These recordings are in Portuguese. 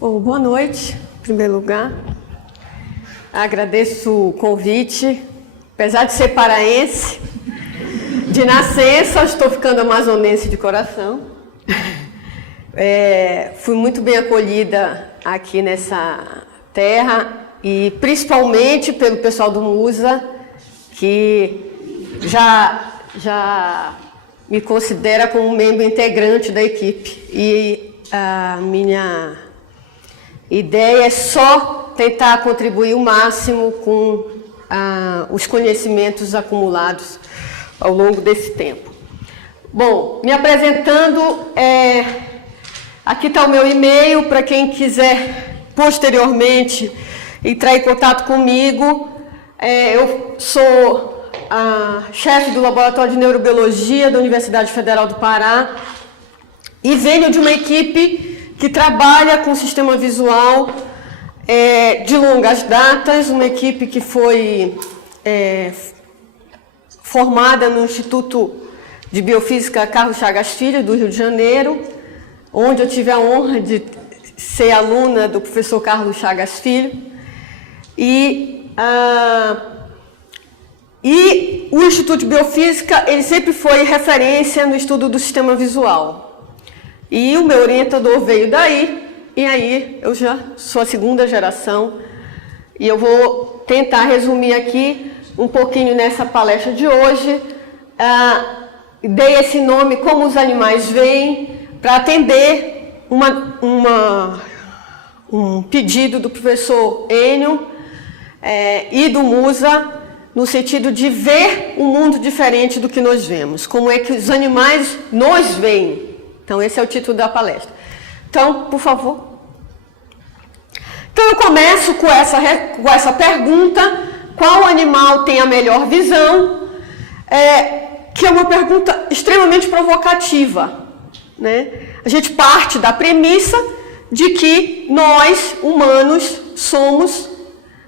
Bom, boa noite, em primeiro lugar. Agradeço o convite. Apesar de ser paraense, de nascença, estou ficando amazonense de coração. Fui muito bem acolhida aqui nessa terra e principalmente pelo pessoal do MUSA, que já me considera como membro integrante da equipe. E a minha ideia é só tentar contribuir o máximo com os conhecimentos acumulados ao longo desse tempo. Bom, me apresentando, aqui está o meu e-mail para quem quiser posteriormente entrar em contato comigo. Eu sou a chefe do Laboratório de Neurobiologia da Universidade Federal do Pará e venho de uma equipe que trabalha com o sistema visual de longas datas, uma equipe que foi formada no Instituto de Biofísica Carlos Chagas Filho, do Rio de Janeiro, onde eu tive a honra de ser aluna do professor Carlos Chagas Filho. E o Instituto de Biofísica, ele sempre foi referência no estudo do sistema visual. E o meu orientador veio daí, e aí eu já sou a segunda geração, e eu vou tentar resumir aqui um pouquinho nessa palestra de hoje. Dei esse nome Como os Animais Veem, para atender um pedido do professor Enio e do MUSA, no sentido de ver um mundo diferente do que nós vemos. Como é que os animais nos veem? Então, esse é o título da palestra. Então, por favor. Então, eu começo com essa pergunta: qual animal tem a melhor visão? Que é uma pergunta extremamente provocativa, né? A gente parte da premissa de que nós, humanos, somos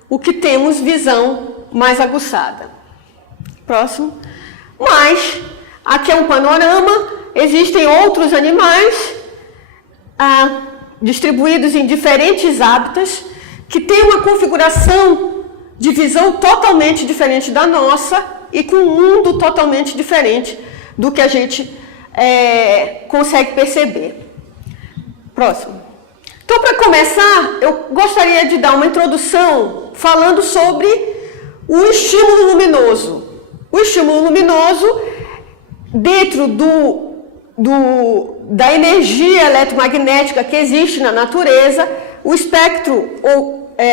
o que temos visão mais aguçada. Próximo. Mas, aqui é um panorama. Existem outros animais distribuídos em diferentes hábitats que têm uma configuração de visão totalmente diferente da nossa e com um mundo totalmente diferente do que a gente consegue perceber. Próximo. Então, para começar, eu gostaria de dar uma introdução falando sobre o estímulo luminoso. O estímulo luminoso, dentro da energia eletromagnética que existe na natureza, o espectro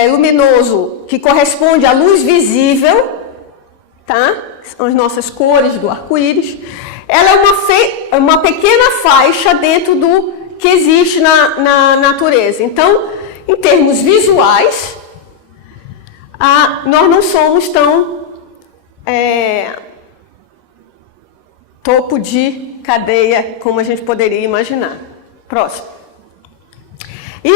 luminoso que corresponde à luz visível, tá? São as nossas cores do arco-íris. Ela é uma pequena faixa dentro do que existe na natureza. Então, em termos visuais, nós não somos tão topo de cadeia como a gente poderia imaginar. Próximo. E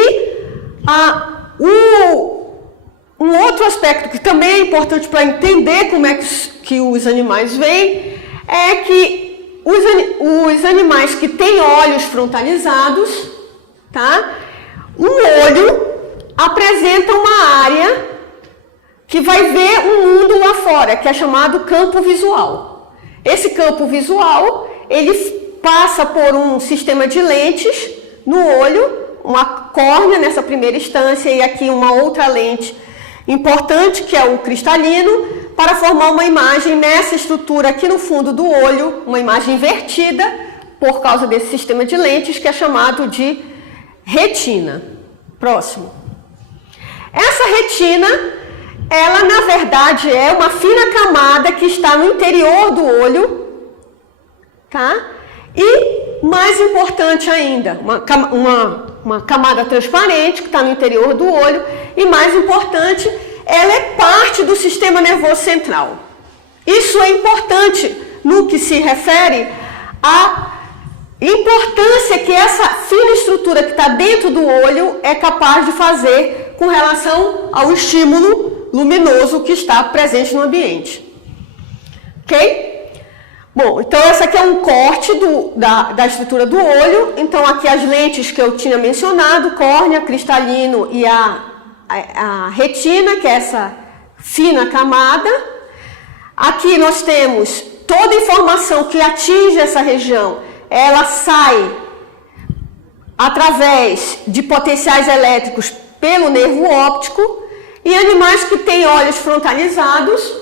um outro aspecto que também é importante para entender como é que os animais veem é que os animais que têm olhos frontalizados, tá? Um olho apresenta uma área que vai ver um mundo lá fora, que é chamado campo visual. Esse campo visual, ele passa por um sistema de lentes no olho, uma córnea nessa primeira instância e aqui uma outra lente importante, que é o cristalino, para formar uma imagem nessa estrutura aqui no fundo do olho, uma imagem invertida por causa desse sistema de lentes, que é chamado de retina. Próximo. Essa retina, ela na verdade é uma fina camada que está no interior do olho, tá? E mais importante ainda, uma camada transparente que está no interior do olho, e mais importante, ela é parte do sistema nervoso central. Isso é importante no que se refere à importância que essa fina estrutura que está dentro do olho é capaz de fazer com relação ao estímulo luminoso que está presente no ambiente. Ok? Bom, então essa aqui é um corte da estrutura do olho. Então aqui as lentes que eu tinha mencionado, córnea, cristalino e a retina, que é essa fina camada. Aqui nós temos toda a informação que atinge essa região, ela sai através de potenciais elétricos pelo nervo óptico, e animais que têm olhos frontalizados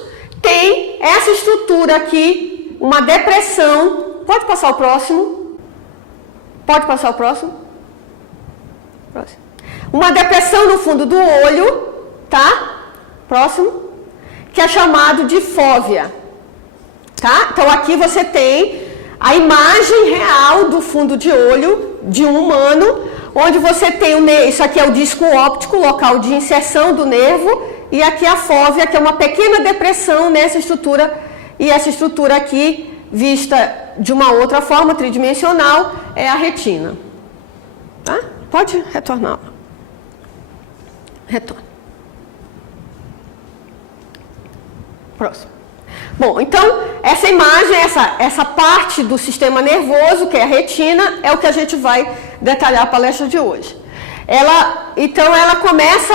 têm essa estrutura aqui, uma depressão. Pode passar o próximo? Pode passar o próximo? Próximo. Uma depressão no fundo do olho, tá? Próximo. Que é chamado de fóvea, tá? Então aqui você tem a imagem real do fundo de olho de um humano, onde você tem isso aqui é o disco óptico, local de inserção do nervo, e aqui a fóvea, que é uma pequena depressão nessa estrutura, e essa estrutura aqui, vista de uma outra forma, tridimensional, é a retina. Tá? Pode retornar. Retorna. Próximo. Bom, então, essa imagem, essa parte do sistema nervoso, que é a retina, é o que a gente vai detalhar a palestra de hoje. Então, ela começa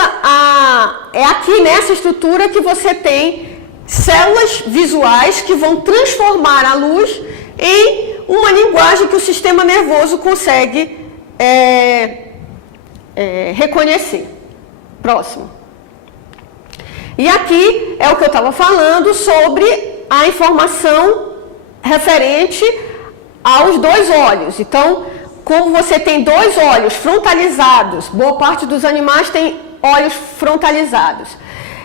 é aqui nessa estrutura que você tem células visuais que vão transformar a luz em uma linguagem que o sistema nervoso consegue reconhecer. Próximo. E aqui é o que eu estava falando sobre a informação referente aos dois olhos. Então, como você tem dois olhos frontalizados, boa parte dos animais tem olhos frontalizados.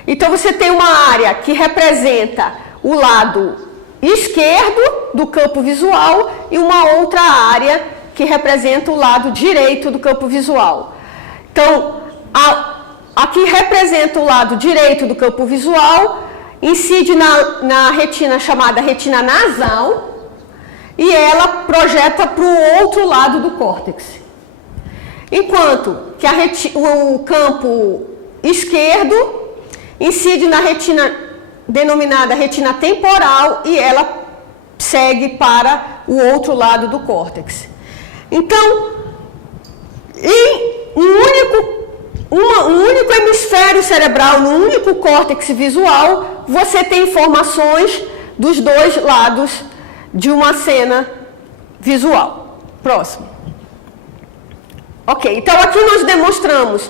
Então, você tem uma área que representa o lado esquerdo do campo visual e uma outra área que representa o lado direito do campo visual. Então, aqui representa o lado direito do campo visual, incide na retina chamada retina nasal, e ela projeta para o outro lado do córtex. Enquanto que o campo esquerdo incide na retina denominada retina temporal, e ela segue para o outro lado do córtex. Então, em um único hemisfério cerebral, no único córtex visual, você tem informações dos dois lados de uma cena visual. Próximo. Ok, então aqui nós demonstramos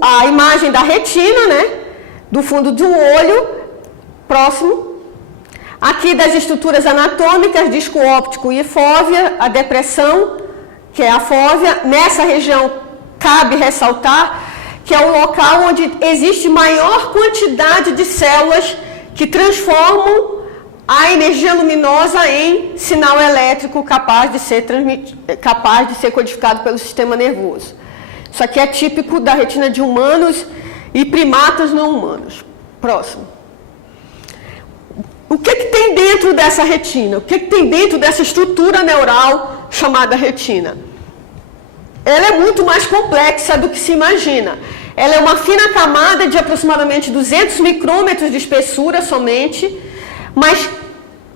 a imagem da retina, né? Do fundo do olho. Próximo. Aqui das estruturas anatômicas, disco óptico e fóvea, a depressão, que é a fóvea. Nessa região, cabe ressaltar que é o local onde existe maior quantidade de células que transformam a energia luminosa em sinal elétrico capaz de ser codificado pelo sistema nervoso. Isso aqui é típico da retina de humanos e primatas não humanos. Próximo. O que tem dentro dessa retina? O que tem dentro dessa estrutura neural chamada retina? Ela é muito mais complexa do que se imagina. Ela é uma fina camada de aproximadamente 200 micrômetros de espessura somente, mas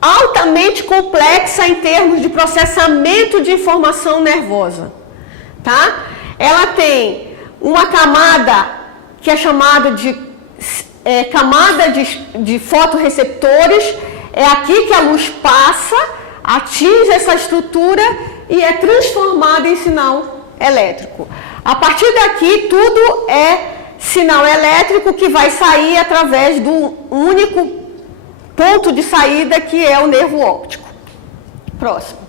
altamente complexa em termos de processamento de informação nervosa. Tá? Ela tem uma camada que é chamada de camada de fotorreceptores. É aqui que a luz passa, atinge essa estrutura e é transformada em sinal elétrico. A partir daqui, tudo é sinal elétrico que vai sair através do único ponto de saída, que é o nervo óptico. Próximo.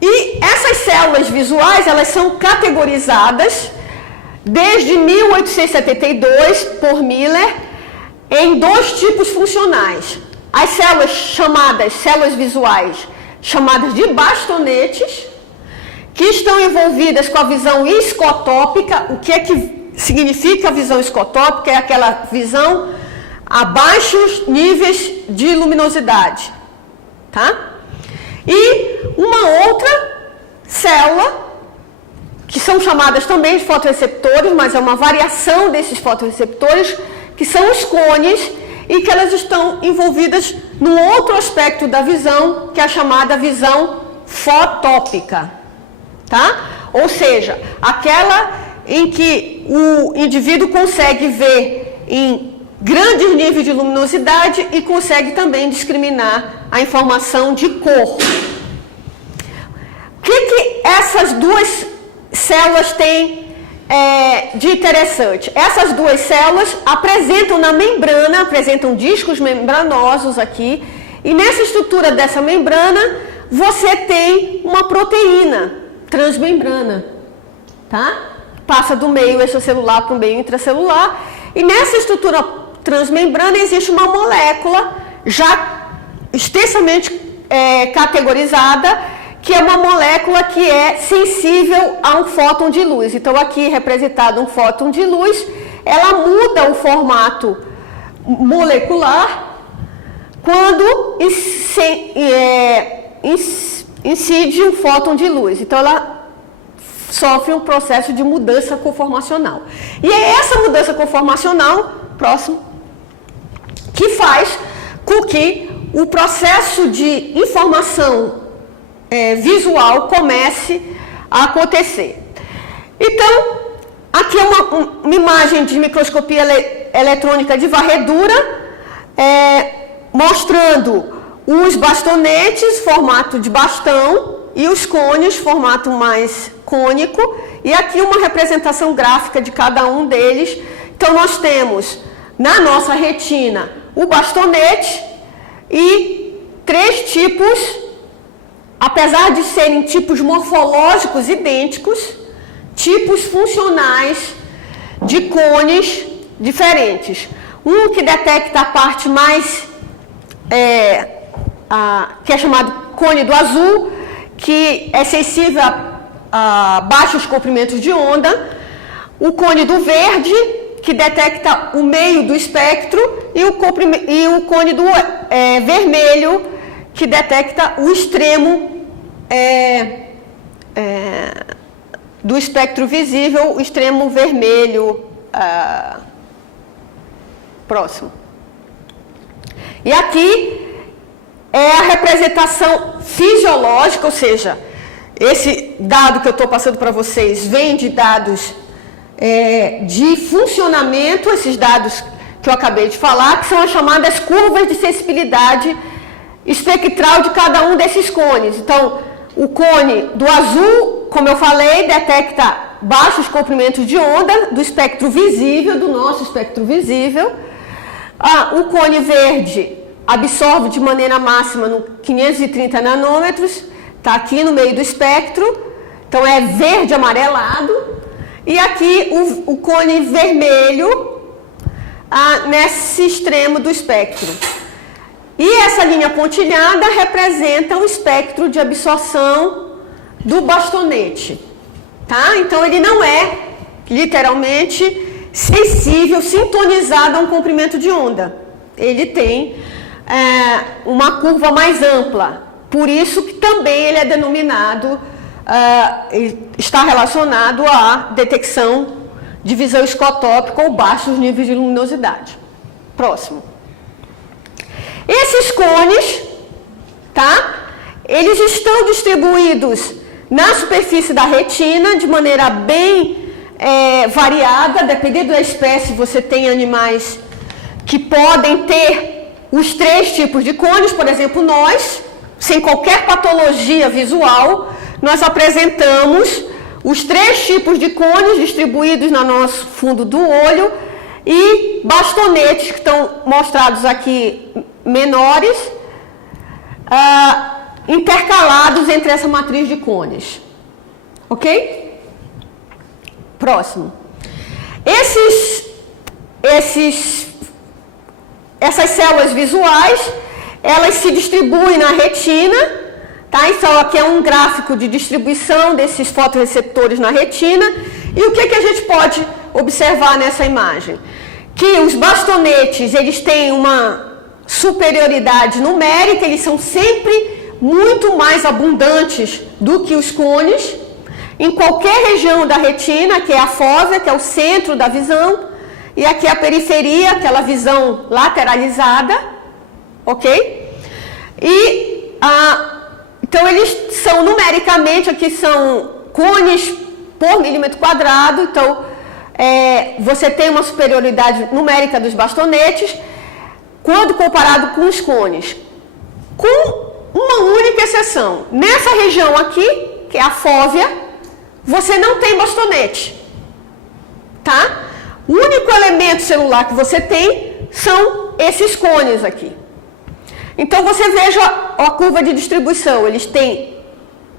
E essas células visuais, elas são categorizadas desde 1872 por Miller em dois tipos funcionais. As células visuais chamadas de bastonetes, que estão envolvidas com a visão escotópica. O que é que significa a visão escotópica? É aquela visão a baixos níveis de luminosidade, tá? E uma outra célula, que são chamadas também de fotorreceptores, mas é uma variação desses fotorreceptores, que são os cones, e que elas estão envolvidas no outro aspecto da visão, que é a chamada visão fotópica, tá? Ou seja, aquela em que o indivíduo consegue ver em grandes níveis de luminosidade e consegue também discriminar a informação de cor. O que essas duas células têm de interessante? Essas duas células apresentam na membrana, apresentam discos membranosos aqui, e nessa estrutura dessa membrana você tem uma proteína transmembrana, tá? Passa do meio extracelular para o meio intracelular, e nessa estrutura transmembrana existe uma molécula já extensamente categorizada, que é uma molécula que é sensível a um fóton de luz. Então, aqui representado um fóton de luz, ela muda o formato molecular quando incide um fóton de luz. Então, ela sofre um processo de mudança conformacional. E é essa mudança conformacional, próximo, que faz com que o processo de informação visual comece a acontecer. Então, aqui é uma imagem de microscopia eletrônica de varredura, mostrando os bastonetes, formato de bastão, e os cones, formato mais cônico, e aqui uma representação gráfica de cada um deles. Então, nós temos na nossa retina o bastonete e 3 tipos, apesar de serem tipos morfológicos idênticos, tipos funcionais de cones diferentes. Um que detecta a parte mais, que é chamado cone do azul, que é sensível a baixos comprimentos de onda, o cone do verde, que detecta o meio do espectro, e o cone do vermelho, que detecta o extremo do espectro visível, o extremo vermelho próximo. E aqui é a representação fisiológica, ou seja, esse dado que eu estou passando para vocês vem de dados de funcionamento, esses dados que eu acabei de falar, que são as chamadas curvas de sensibilidade espectral de cada um desses cones. Então, o cone do azul, como eu falei, detecta baixos comprimentos de onda do espectro visível, do nosso espectro visível. O cone verde absorve de maneira máxima no 530 nanômetros, está aqui no meio do espectro, então é verde amarelado, e aqui o cone vermelho nesse extremo do espectro. E essa linha pontilhada representa o espectro de absorção do bastonete, tá? Então ele não é literalmente sensível, sintonizado a um comprimento de onda. Ele tem uma curva mais ampla, por isso que também ele é denominado, está relacionado à detecção de visão escotópica ou baixos níveis de luminosidade. Próximo. Esses cones, tá? Eles estão distribuídos na superfície da retina de maneira bem variada, dependendo da espécie. Você tem animais que podem ter os 3 tipos de cones, por exemplo, nós, sem qualquer patologia visual, nós apresentamos os 3 tipos de cones distribuídos no nosso fundo do olho e bastonetes que estão mostrados aqui menores, intercalados entre essa matriz de cones. Ok? Próximo. Essas células visuais, elas se distribuem na retina, tá? Então, aqui é um gráfico de distribuição desses fotorreceptores na retina. E o que a gente pode observar nessa imagem? Que os bastonetes, eles têm uma superioridade numérica, eles são sempre muito mais abundantes do que os cones, em qualquer região da retina, que é a fóvea, que é o centro da visão, e aqui a periferia, aquela visão lateralizada, ok? Então eles são numericamente, aqui são cones por milímetro quadrado, então você tem uma superioridade numérica dos bastonetes quando comparado com os cones, com uma única exceção. Nessa região aqui, que é a fóvea, você não tem bastonete, tá? O único elemento celular que você tem são esses cones aqui. Então você veja a curva de distribuição, eles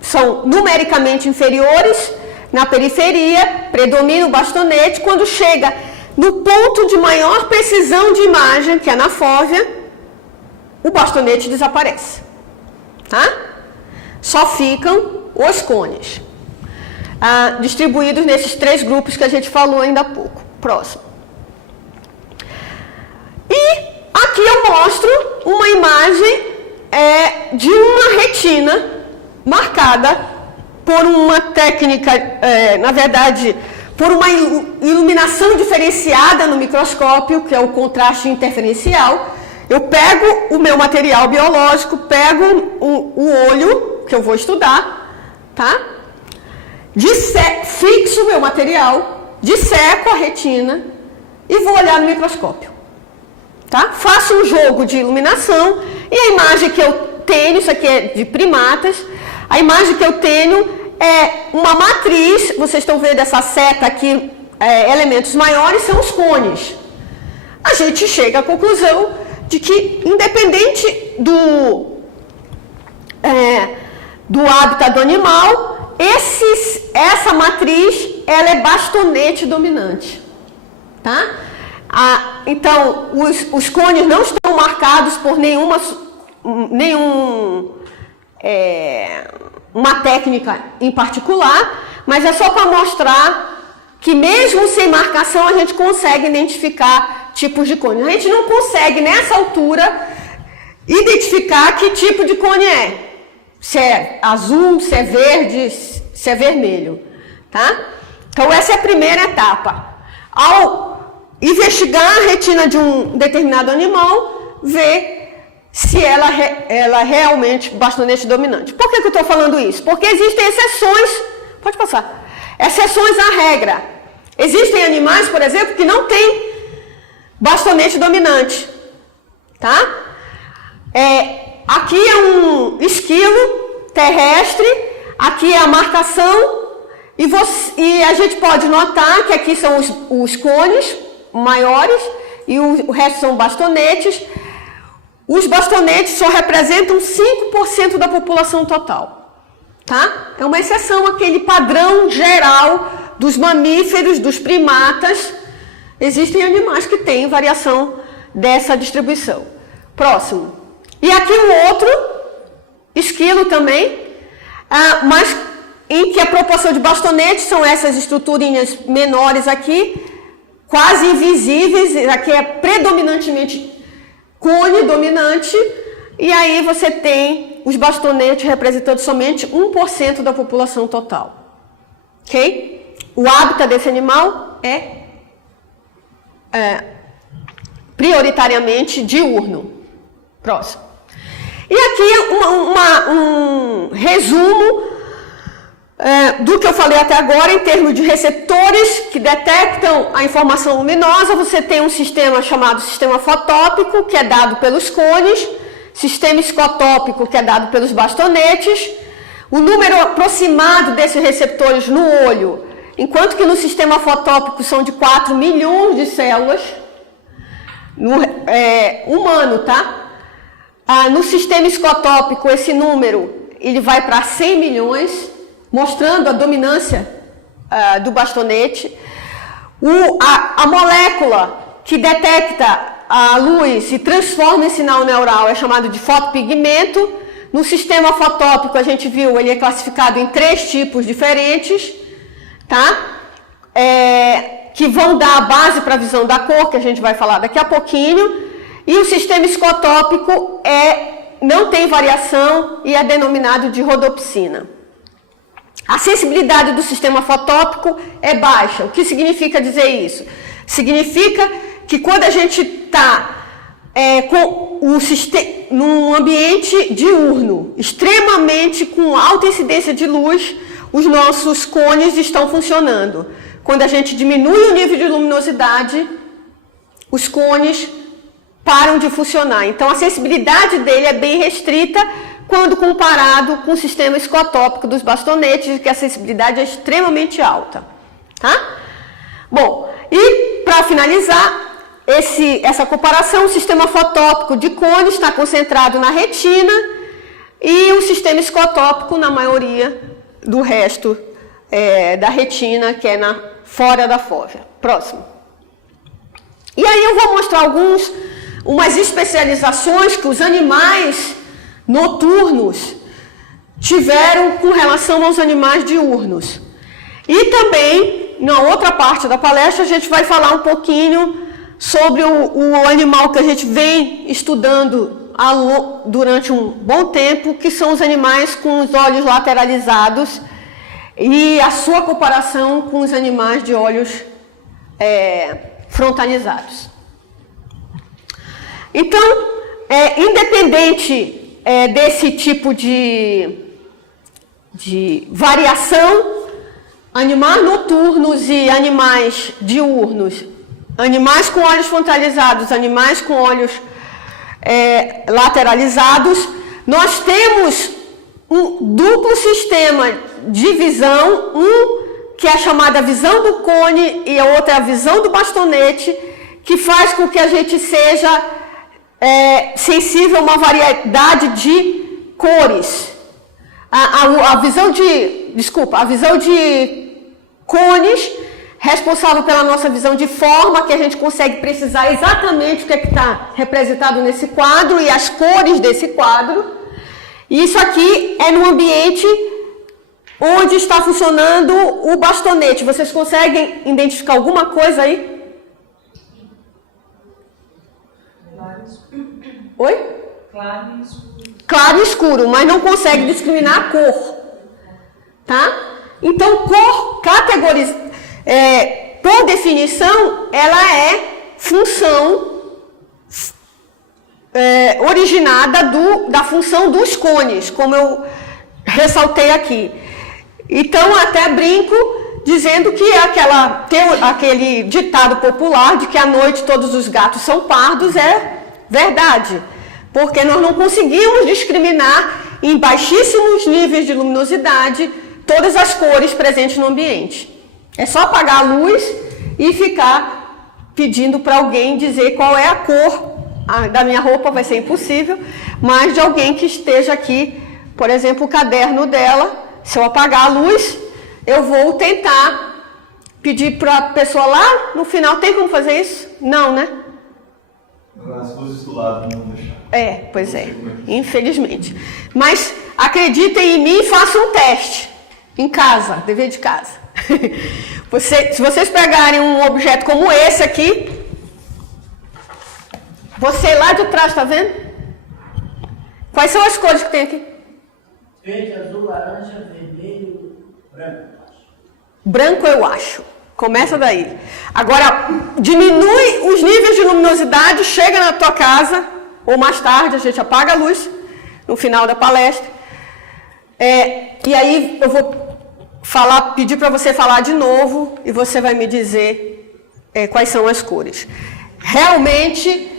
são numericamente inferiores na periferia, predomina o bastonete. Quando chega no ponto de maior precisão de imagem, que é na fóvea, o bastonete desaparece, tá? Só ficam os cones, distribuídos nesses 3 grupos que a gente falou ainda há pouco. Próximo. E aqui eu mostro uma imagem de uma retina marcada por uma técnica, na verdade, por uma iluminação diferenciada no microscópio, que é o contraste interferencial. Eu pego o meu material biológico, pego o olho, que eu vou estudar, tá? Fixo o meu material, disseco a retina e vou olhar no microscópio, tá? Faço um jogo de iluminação e a imagem que eu tenho, isso aqui é de primatas, a imagem que eu tenho é uma matriz, vocês estão vendo essa seta aqui, elementos maiores são os cones. A gente chega à conclusão de que, independente do hábitat do animal, essa matriz, ela é bastonete dominante, tá? Então, os cones não estão marcados por uma técnica em particular, mas é só para mostrar que mesmo sem marcação a gente consegue identificar tipos de cone. A gente não consegue, nessa altura, identificar que tipo de cone é. Se é azul, se é verde, se é vermelho, tá? Então essa é a primeira etapa. Ao investigar a retina de um determinado animal, ver se ela é realmente bastonete dominante. Por que eu estou falando isso? Porque existem exceções, pode passar, exceções à regra. Existem animais, por exemplo, que não têm bastonete dominante, tá? Aqui é um esquilo terrestre, aqui é a marcação, e a gente pode notar que aqui são os cones maiores e o resto são bastonetes. Os bastonetes só representam 5% da população total, tá? É uma exceção àquele padrão geral dos mamíferos, dos primatas. Existem animais que têm variação dessa distribuição. Próximo. E aqui um outro, esquilo também, mas em que a proporção de bastonetes são essas estruturinhas menores aqui, quase invisíveis. Aqui é predominantemente cone dominante, e aí você tem os bastonetes representando somente 1% da população total. Ok? O hábitat desse animal é prioritariamente diurno. Próximo. E aqui um resumo do que eu falei até agora em termos de receptores que detectam a informação luminosa. Você tem um sistema chamado sistema fotópico, que é dado pelos cones, sistema escotópico, que é dado pelos bastonetes. O número aproximado desses receptores no olho, enquanto que no sistema fotópico são de 4 milhões de células, humano, tá? No sistema escotópico, esse número ele vai para 100 milhões, mostrando a dominância do bastonete. A molécula que detecta a luz e transforma em sinal neural é chamada de fotopigmento. No sistema fotópico, a gente viu, ele é classificado em 3 tipos diferentes, tá? Que vão dar a base para a visão da cor, que a gente vai falar daqui a pouquinho. E o sistema escotópico não tem variação e é denominado de rodopsina. A sensibilidade do sistema fotópico é baixa. O que significa dizer isso? Significa que quando a gente está num ambiente diurno, extremamente com alta incidência de luz, os nossos cones estão funcionando. Quando a gente diminui o nível de luminosidade, os cones param de funcionar. Então, a sensibilidade dele é bem restrita quando comparado com o sistema escotópico dos bastonetes, que a sensibilidade é extremamente alta. Tá? Bom, e para finalizar essa comparação, o sistema fotópico de cone está concentrado na retina e o sistema escotópico na maioria do resto da retina, que é fora da fóvea. Próximo. E aí eu vou mostrar umas especializações que os animais noturnos tiveram com relação aos animais diurnos. E também, na outra parte da palestra, a gente vai falar um pouquinho sobre o animal que a gente vem estudando durante um bom tempo, que são os animais com os olhos lateralizados e a sua comparação com os animais de olhos frontalizados. Então, independente desse tipo de variação, animais noturnos e animais diurnos, animais com olhos frontalizados, animais com olhos lateralizados, nós temos um duplo sistema de visão, que é a chamada visão do cone e a outra é a visão do bastonete, que faz com que a gente seja sensível a uma variedade de cores. A visão de cones, responsável pela nossa visão de forma, que a gente consegue precisar exatamente o que está representado nesse quadro e as cores desse quadro. E isso aqui é no ambiente onde está funcionando o bastonete. Vocês conseguem identificar alguma coisa aí? Oi? Claro e escuro. Claro e escuro, mas não consegue discriminar a cor. Tá? Então, cor por definição, ela é função originada da função dos cones, como eu ressaltei aqui. Então, até brinco dizendo que aquele ditado popular de que à noite todos os gatos são pardos é verdade, porque nós não conseguimos discriminar em baixíssimos níveis de luminosidade todas as cores presentes no ambiente. É só apagar a luz e ficar pedindo para alguém dizer qual é a cor da minha roupa, vai ser impossível, mas de alguém que esteja aqui, por exemplo, o caderno dela. Se eu apagar a luz, eu vou tentar pedir para a pessoa lá no final. Tem como fazer isso? Não, né? As luzes do lado não vão deixar. Pois é, infelizmente. Mas acreditem em mim e façam um teste em casa, dever de casa. Se vocês pegarem um objeto como esse aqui, você lá de trás, está vendo? Quais são as cores que tem aqui? Verde, azul, laranja, vermelho, branco. Branco eu acho. Começa daí. Agora, diminui os níveis de luminosidade, chega na tua casa, ou mais tarde, a gente apaga a luz, no final da palestra. E aí eu vou pedir para você falar de novo, e você vai me dizer quais são as cores. Realmente,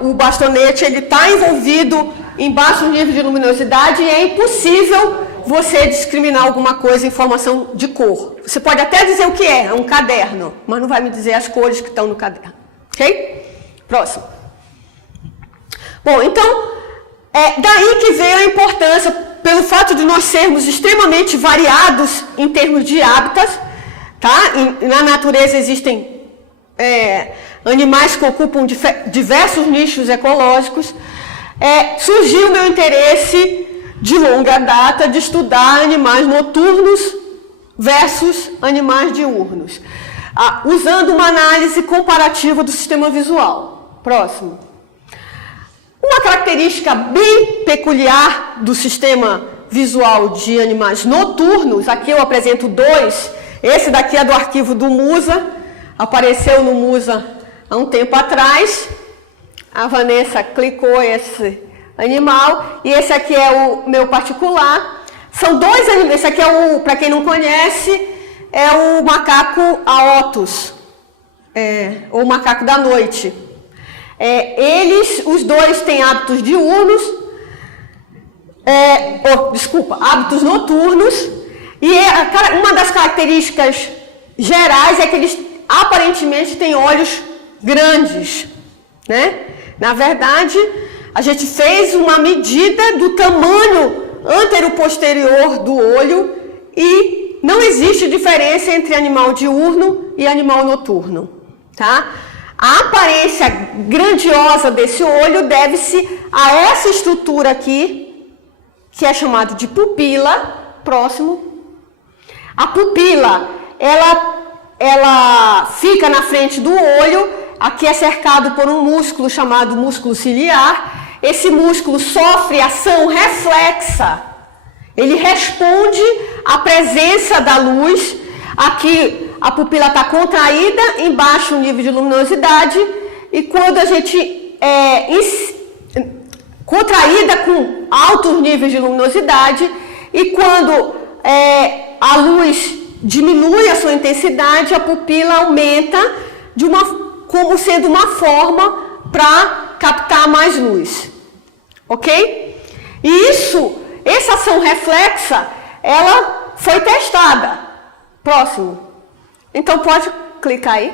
o bastonete está envolvido em baixo nível de luminosidade e é impossível você discriminar alguma coisa em formação de cor. Você pode até dizer o que é um caderno, mas não vai me dizer as cores que estão no caderno. Ok? Próximo. Bom, então, daí que veio a importância, pelo fato de nós sermos extremamente variados em termos de hábitats, tá? Na natureza existem animais que ocupam diversos nichos ecológicos. Surgiu o meu interesse de longa data de estudar animais noturnos versus animais diurnos, usando uma análise comparativa do sistema visual. Próximo. Uma característica bem peculiar do sistema visual de animais noturnos, aqui eu apresento dois, esse daqui é do arquivo do Musa, apareceu no Musa há um tempo atrás. A Vanessa clicou esse animal. E esse aqui é o meu particular. São dois animais. Esse aqui é para quem não conhece, é o macaco Aotus, ou macaco da noite. Os dois têm hábitos diurnos, hábitos noturnos. E uma das características gerais é que eles aparentemente têm olhos grandes, né? Na verdade, a gente fez uma medida do tamanho antero-posterior do olho e não existe diferença entre animal diurno e animal noturno, tá? A aparência grandiosa desse olho deve-se a essa estrutura aqui, que é chamada de pupila. Próximo. A pupila, ela fica na frente do olho, aqui é cercado por um músculo chamado músculo ciliar. Esse músculo sofre ação reflexa, ele responde à presença da luz. Aqui a pupila está contraída, embaixo o nível de luminosidade, e quando a gente contraída com altos níveis de luminosidade, e quando a luz diminui a sua intensidade, a pupila aumenta como sendo uma forma para captar mais luz, ok? E essa ação reflexa, ela foi testada. Próximo. Então pode clicar aí.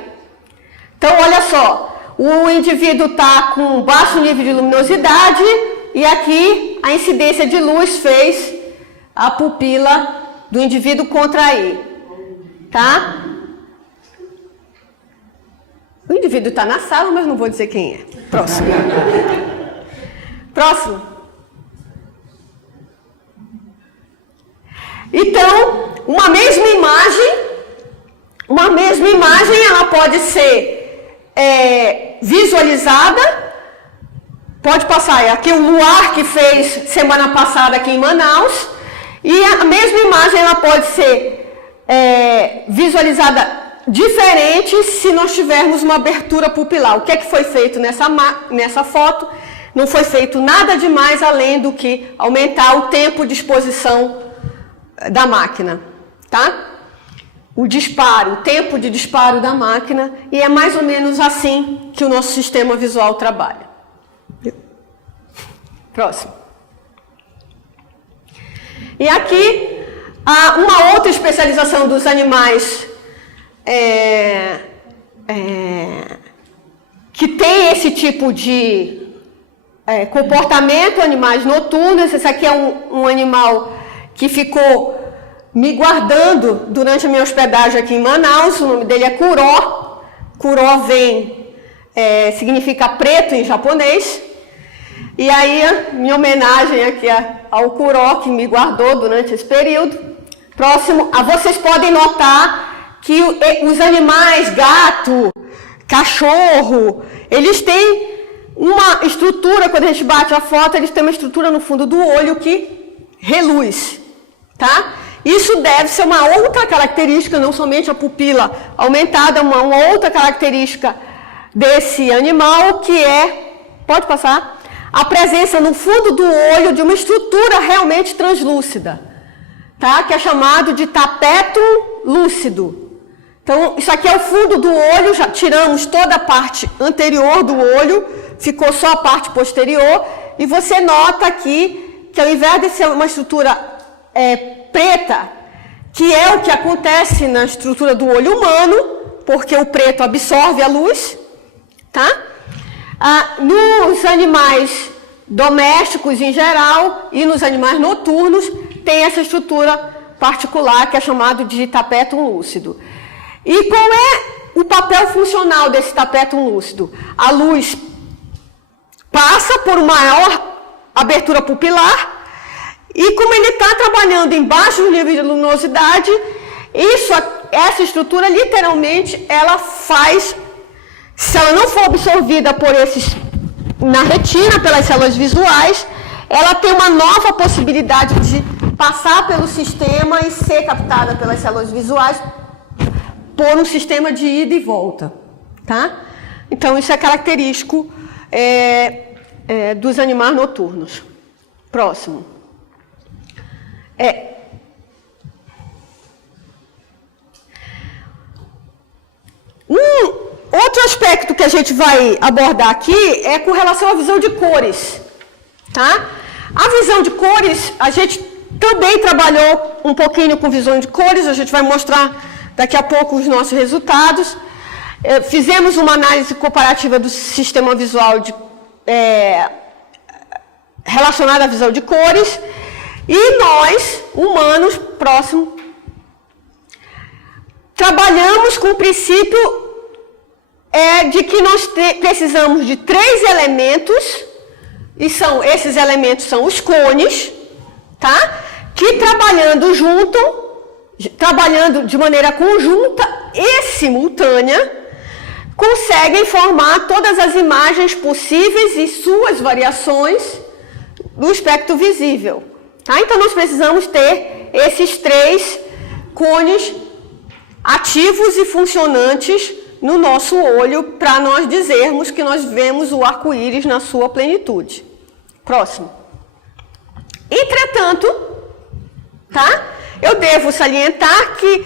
Então olha só, o indivíduo está com baixo nível de luminosidade e aqui a incidência de luz fez a pupila do indivíduo contrair, tá? O indivíduo está na sala, mas não vou dizer quem é. Próximo. Próximo. Então, uma mesma imagem, ela pode ser visualizada. Pode passar. Aqui o Luar que fez semana passada aqui em Manaus. E a mesma imagem ela pode ser visualizada diferente se nós tivermos uma abertura pupilar. O que é que foi feito nessa foto? Não foi feito nada demais além do que aumentar o tempo de exposição da máquina, tá? O tempo de disparo da máquina, e é mais ou menos assim que o nosso sistema visual trabalha. Próximo. E aqui, uma outra especialização dos animais que tem esse tipo de comportamento, animais noturnos. Esse aqui é um animal que ficou me guardando durante a minha hospedagem aqui em Manaus. O nome dele é Kuró. Kuró significa preto em japonês. E aí, minha homenagem aqui ao Kuró, que me guardou durante esse período. Próximo, vocês podem notar que os animais, gato, cachorro, eles têm uma estrutura, quando a gente bate a foto, eles têm uma estrutura no fundo do olho que reluz, tá? Isso deve ser uma outra característica, não somente a pupila aumentada, uma outra característica desse animal, que pode passar, a presença no fundo do olho de uma estrutura realmente translúcida, tá? Que é chamado de tapetum lúcido. Então, isso aqui é o fundo do olho, já tiramos toda a parte anterior do olho, ficou só a parte posterior, e você nota aqui que ao invés de ser uma estrutura preta, que é o que acontece na estrutura do olho humano, porque o preto absorve a luz, tá? Nos animais domésticos em geral e nos animais noturnos tem essa estrutura particular que é chamado de tapetum lúcido. E qual é o papel funcional desse tapetum lúcido? A luz passa por maior abertura pupilar e como ele está trabalhando em baixo nível de luminosidade, essa estrutura literalmente ela faz, se ela não for absorvida na retina pelas células visuais, ela tem uma nova possibilidade de passar pelo sistema e ser captada pelas células visuais por um sistema de ida e volta, tá? Então isso é característico dos animais noturnos. Próximo. Outro aspecto que a gente vai abordar aqui é com relação à visão de cores, tá? A visão de cores, a gente também trabalhou um pouquinho com visão de cores, a gente vai mostrar daqui a pouco os nossos resultados. Fizemos uma análise comparativa do sistema visual relacionada à visão de cores, e nós, humanos, próximo, trabalhamos com o princípio de que nós precisamos de 3 elementos, e esses elementos são os cones, tá? Que trabalhando de maneira conjunta e simultânea, conseguem formar todas as imagens possíveis e suas variações do espectro visível. Tá? Então, nós precisamos ter esses 3 cones ativos e funcionantes no nosso olho para nós dizermos que nós vemos o arco-íris na sua plenitude. Próximo. Entretanto, tá? Eu devo salientar que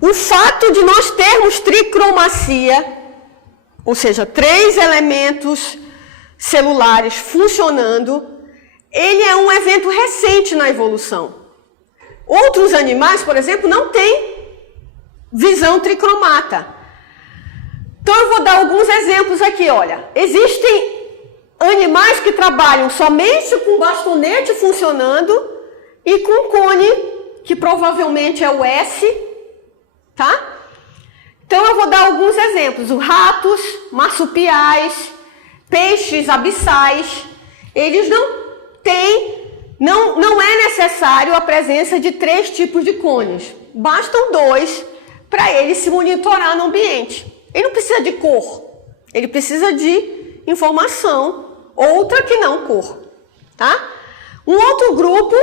o fato de nós termos tricromacia, ou seja, 3 elementos celulares funcionando, ele é um evento recente na evolução. Outros animais, por exemplo, não têm visão tricromata. Então, eu vou dar alguns exemplos aqui, olha. Existem animais que trabalham somente com bastonete funcionando e com cone, que provavelmente é o S, tá? Então, eu vou dar alguns exemplos. Os ratos, marsupiais, peixes abissais, eles não é necessário a presença de 3 tipos de cones. Bastam 2 para ele se monitorar no ambiente. Ele não precisa de cor, ele precisa de informação, outra que não cor, tá? Um outro grupo,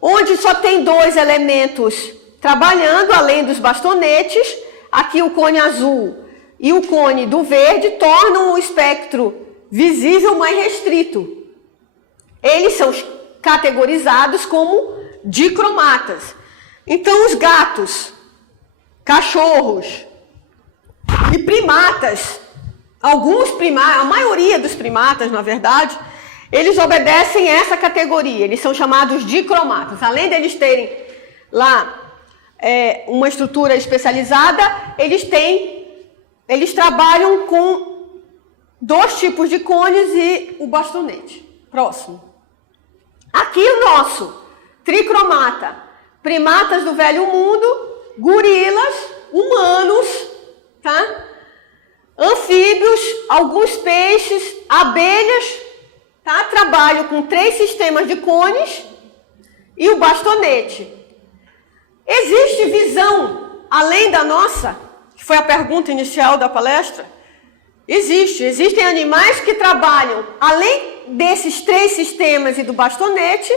onde só tem 2 elementos trabalhando, além dos bastonetes, aqui o cone azul e o cone do verde tornam o espectro visível mais restrito. Eles são categorizados como dicromatas. Então, os gatos, cachorros e primatas, a maioria dos primatas, na verdade, eles obedecem a essa categoria. Eles são chamados dicromatas. Além deles terem lá uma estrutura especializada, eles trabalham com 2 tipos de cones e o bastonete. Próximo. Aqui o nosso tricromata. Primatas do velho mundo, gorilas, humanos, tá? Anfíbios, alguns peixes, abelhas, tá? Trabalho com 3 sistemas de cones e o bastonete. Existe visão além da nossa? Que foi a pergunta inicial da palestra. Existem animais que trabalham, além desses 3 sistemas e do bastonete,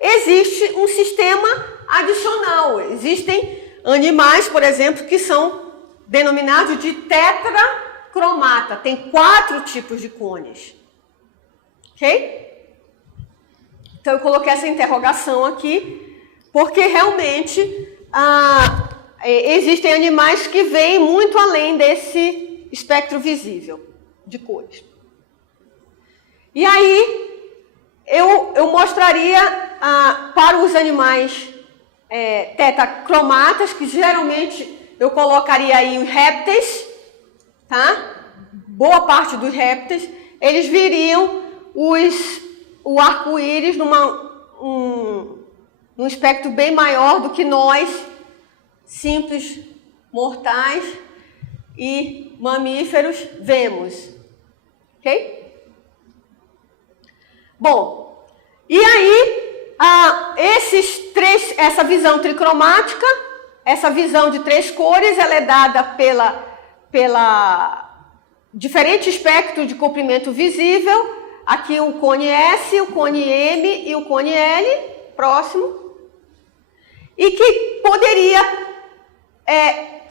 existe um sistema adicional. Existem animais, por exemplo, que são denominados de tetracromata. Tem 4 tipos de cones. Ok? Então, eu coloquei essa interrogação aqui, porque realmente existem animais que vêm muito além desse espectro visível de cores. E aí, eu mostraria para os animais tetracromatas, que geralmente eu colocaria aí os répteis, tá? Boa parte dos répteis, eles viriam o arco-íris num espectro bem maior do que nós, simples mortais e mamíferos, vemos. Ok? Bom, e aí, essa visão tricromática, essa visão de 3 cores, ela é dada pela diferente espectro de comprimento visível. Aqui o cone S, o cone M e o cone L, próximo. E que poderia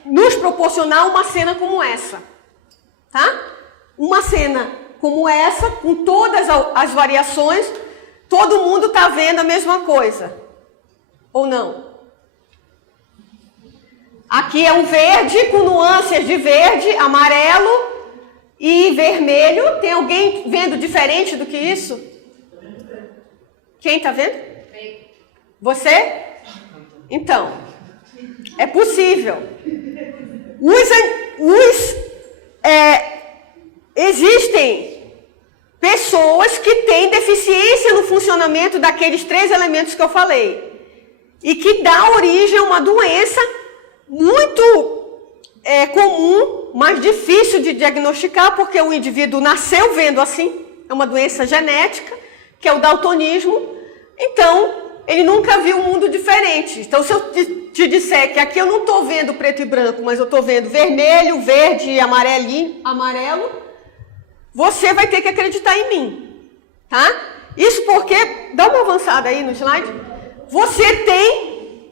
nos proporcionar uma cena como essa, tá? Uma cena como essa, com todas as variações, todo mundo está vendo a mesma coisa. Ou não? Aqui é um verde com nuances de verde, amarelo e vermelho. Tem alguém vendo diferente do que isso? Quem está vendo? Você? Então, é possível. Existem pessoas que têm deficiência no funcionamento daqueles 3 elementos que eu falei e que dá origem a uma doença muito comum, mas difícil de diagnosticar, porque o indivíduo nasceu vendo assim, é uma doença genética, que é o daltonismo. Então, ele nunca viu um mundo diferente. Então, se eu te disser que aqui eu não estou vendo preto e branco, mas eu estou vendo vermelho, verde e amarelo, você vai ter que acreditar em mim, tá? Isso porque, dá uma avançada aí no slide, você tem,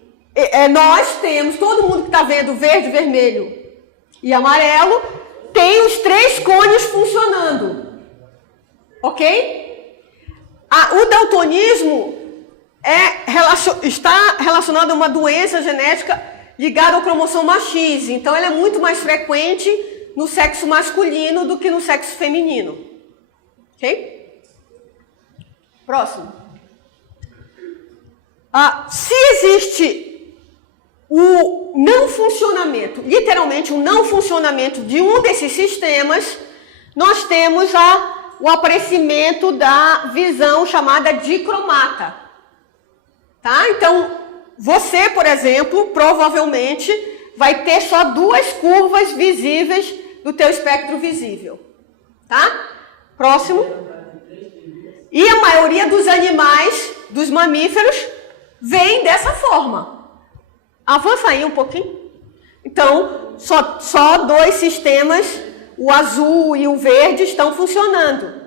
nós temos, todo mundo que está vendo verde, vermelho e amarelo, tem os 3 cones funcionando, ok? O daltonismo está relacionado a uma doença genética ligada ao cromossomo X, então ela é muito mais frequente no sexo masculino do que no sexo feminino. Ok? Próximo. Se existe o não funcionamento, literalmente o não funcionamento de um desses sistemas, nós temos o aparecimento da visão chamada dicromata. Tá? Então, você, por exemplo, provavelmente vai ter só 2 curvas visíveis do teu espectro visível. Tá? Próximo. E a maioria dos animais, dos mamíferos, vem dessa forma. Avança aí um pouquinho. Então, só 2 sistemas, o azul e o verde, estão funcionando.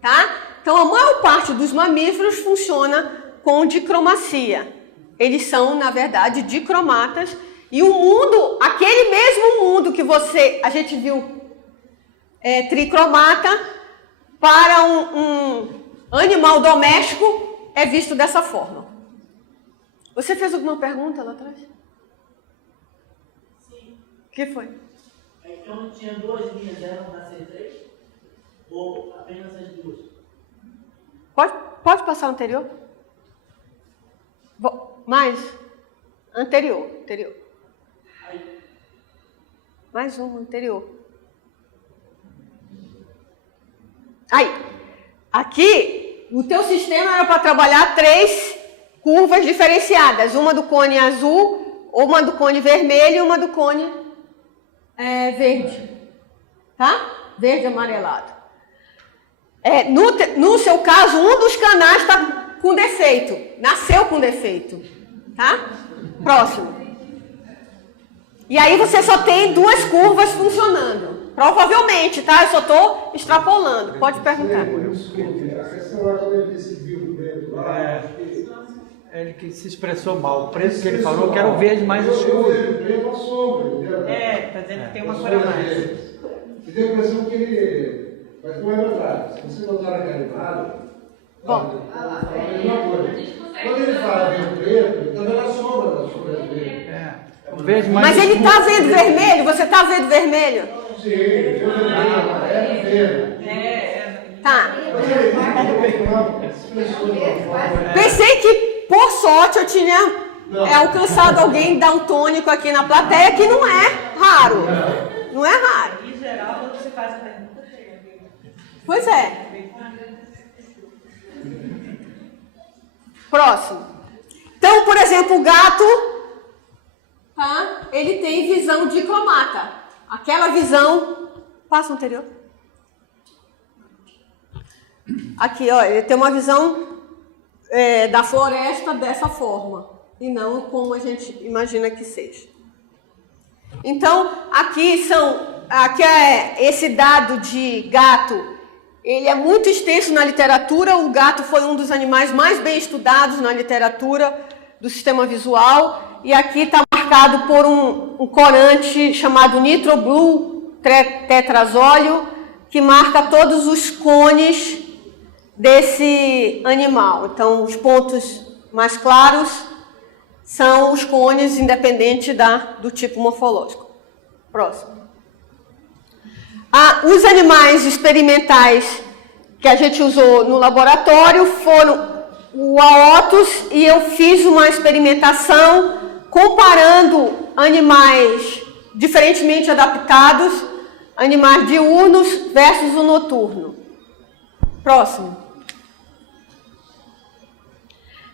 Tá? Então, a maior parte dos mamíferos funciona com dicromacia. Eles são, na verdade, dicromatas. E o mundo, aquele mesmo mundo que a gente viu tricromata, para um animal doméstico, é visto dessa forma. Você fez alguma pergunta lá atrás? Sim. O que foi? Então tinha 2 linhas, eram para ser 3? Ou apenas as 2? Pode passar o anterior? Mais? Anterior. Mais um, anterior. Aí, aqui, o teu sistema era para trabalhar 3 curvas diferenciadas. Uma do cone azul, uma do cone vermelho e uma do cone verde. Tá? Verde amarelado. No seu caso, um dos canais está com defeito. Nasceu com defeito. Tá? Próximo. E aí você só tem 2 curvas funcionando. Provavelmente, tá? Eu só estou extrapolando. Pode perguntar. Ele que se expressou mal. O preço que ele falou que era o verde mais escuro. Está dizendo que tem uma cor a mais. Eu tenho a impressão que ele... Mas não é verdade. Se você botar aquela imagem... Bom. Quando ele fala verde preto, ele está vendo a sombra da sombra dele. O verde mais Mas ele está vendo vermelho? Você está vendo vermelho? Sim, vermelho, amarelo, verde. Tá. Pensei que, por sorte, eu tinha alcançado alguém daltônico aqui na plateia, que não é raro. Não é raro. Em geral, quando você faz a pergunta, Pois é. Próximo. Então, por exemplo, o gato, tá? Ele tem visão dicromata. Aquela visão... Passa o anterior. Aqui, ó, ele tem uma visão da floresta dessa forma. E não como a gente imagina que seja. Então, aqui é esse dado de gato. Ele é muito extenso na literatura. O gato foi um dos animais mais bem estudados na literatura do sistema visual. E aqui está marcado por um corante chamado nitroblue tetrazóleo, que marca todos os cones desse animal. Então, os pontos mais claros são os cones, independente do tipo morfológico. Próximo. Os animais experimentais que a gente usou no laboratório foram o Aotus, e eu fiz uma experimentação comparando animais diferentemente adaptados, animais diurnos versus o noturno. Próximo.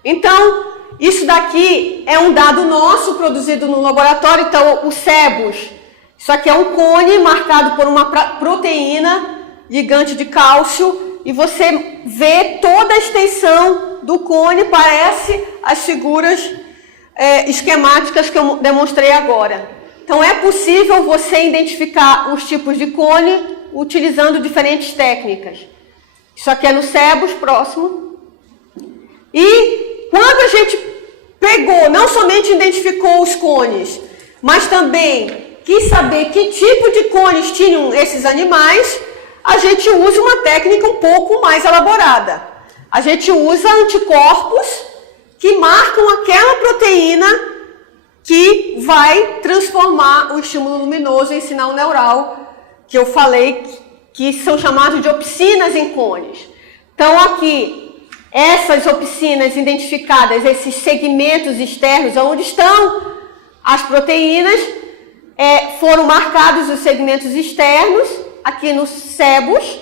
Então, isso daqui é um dado nosso produzido no laboratório. Então, o sebus, isso aqui é um cone marcado por uma proteína ligante de cálcio, e você vê toda a extensão do cone, parece as figuras esquemáticas que eu demonstrei agora. Então, é possível você identificar os tipos de cone utilizando diferentes técnicas. Isso aqui é no sebus, próximo. E quando a gente pegou, não somente identificou os cones, mas também quis saber que tipo de cones tinham esses animais, a gente usa uma técnica um pouco mais elaborada. A gente usa anticorpos que marcam aquela proteína que vai transformar o estímulo luminoso em sinal neural, que eu falei que são chamados de opsinas em cones. Então, aqui, essas opsinas identificadas, esses segmentos externos, onde estão as proteínas, foram marcados os segmentos externos, aqui no sebus.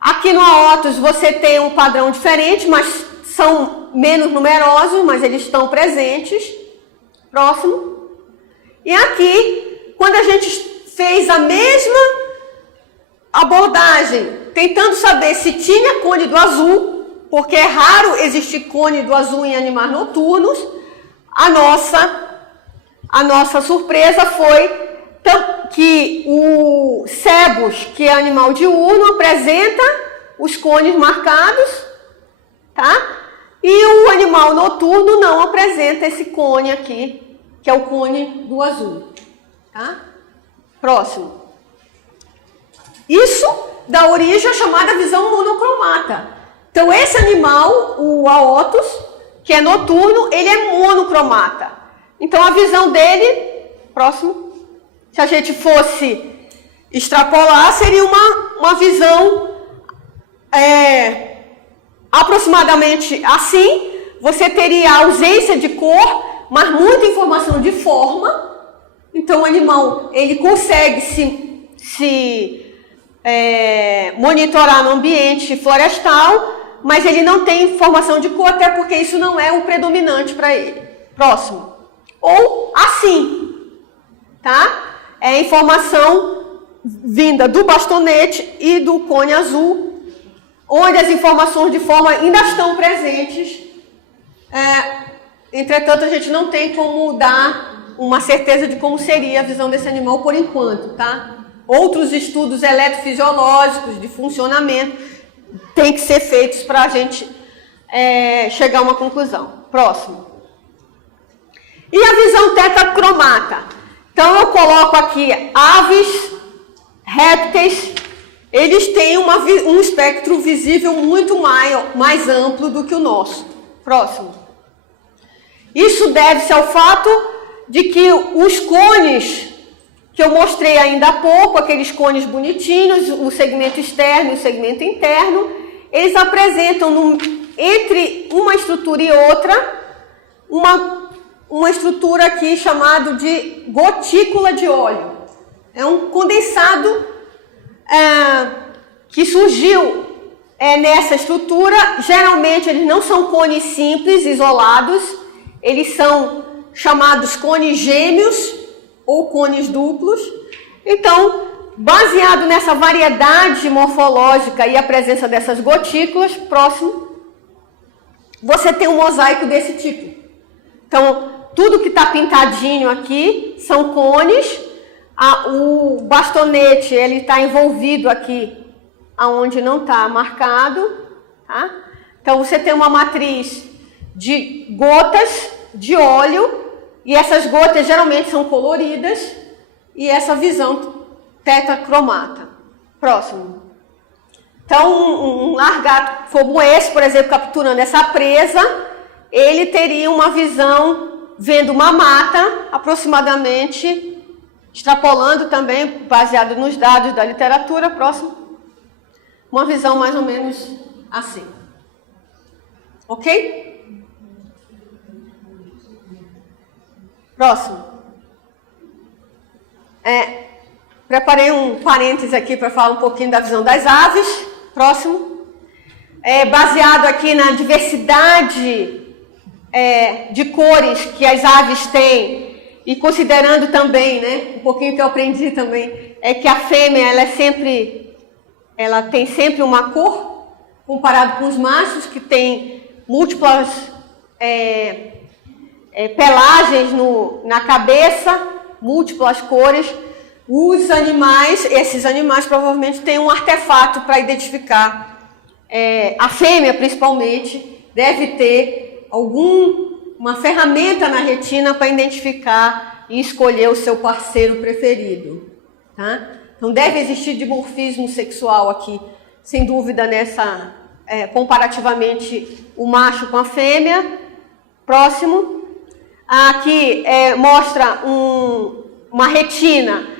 Aqui no Aotus você tem um padrão diferente, mas são menos numerosos, mas eles estão presentes. Próximo. E aqui, quando a gente fez a mesma abordagem, tentando saber se tinha cone do azul, porque é raro existir cone do azul em animais noturnos, a nossa surpresa foi que o sebus, que é animal diurno, apresenta os cones marcados, tá? E o animal noturno não apresenta esse cone aqui, que é o cone do azul, tá? Próximo. Isso dá origem à chamada visão monocromata. Então, esse animal, o Aotus, que é noturno, ele é monocromata. Então, a visão dele, próximo, se a gente fosse extrapolar, seria uma visão aproximadamente assim. Você teria ausência de cor, mas muita informação de forma. Então, o animal ele consegue se monitorar no ambiente florestal, mas ele não tem informação de cor, até porque isso não é o predominante para ele. Próximo. Ou assim, tá? É informação vinda do bastonete e do cone azul, onde as informações de forma ainda estão presentes. Entretanto, a gente não tem como dar uma certeza de como seria a visão desse animal por enquanto, tá? Outros estudos eletrofisiológicos de funcionamento têm que ser feitos para a gente chegar a uma conclusão. Próximo. E a visão tetracromata? Então, eu coloco aqui aves, répteis, eles têm um espectro visível muito mais amplo do que o nosso. Próximo. Isso deve-se ao fato de que os cones que eu mostrei ainda há pouco, aqueles cones bonitinhos, o segmento externo e o segmento interno, eles apresentam entre uma estrutura e outra uma estrutura aqui chamada de gotícula de óleo. É um condensado que surgiu nessa estrutura. Geralmente eles não são cones simples, isolados, eles são chamados cones gêmeos ou cones duplos. Então, baseado nessa variedade morfológica e a presença dessas gotículas, próximo, você tem um mosaico desse tipo. Então, tudo que está pintadinho aqui são cones. O bastonete ele está envolvido aqui, aonde não está marcado, tá? Então, você tem uma matriz de gotas de óleo, e essas gotas geralmente são coloridas, e essa visão tetracromata. Próximo. Então, um largato como esse, por exemplo, capturando essa presa, ele teria uma visão vendo uma mata, aproximadamente, extrapolando também, baseado nos dados da literatura, próximo, uma visão mais ou menos assim. Ok? Próximo. Preparei um parênteses aqui para falar um pouquinho da visão das aves. Próximo. Baseado aqui na diversidade de cores que as aves têm, e considerando também, né, um pouquinho que eu aprendi também, é que a fêmea ela tem sempre uma cor, comparado com os machos, que tem múltiplas pelagens na cabeça, múltiplas cores. Esses animais provavelmente têm um artefato para identificar. A fêmea, principalmente, deve ter uma ferramenta na retina para identificar e escolher o seu parceiro preferido. Tá? Então, deve existir dimorfismo sexual aqui, sem dúvida, comparativamente o macho com a fêmea. Próximo. Aqui mostra uma retina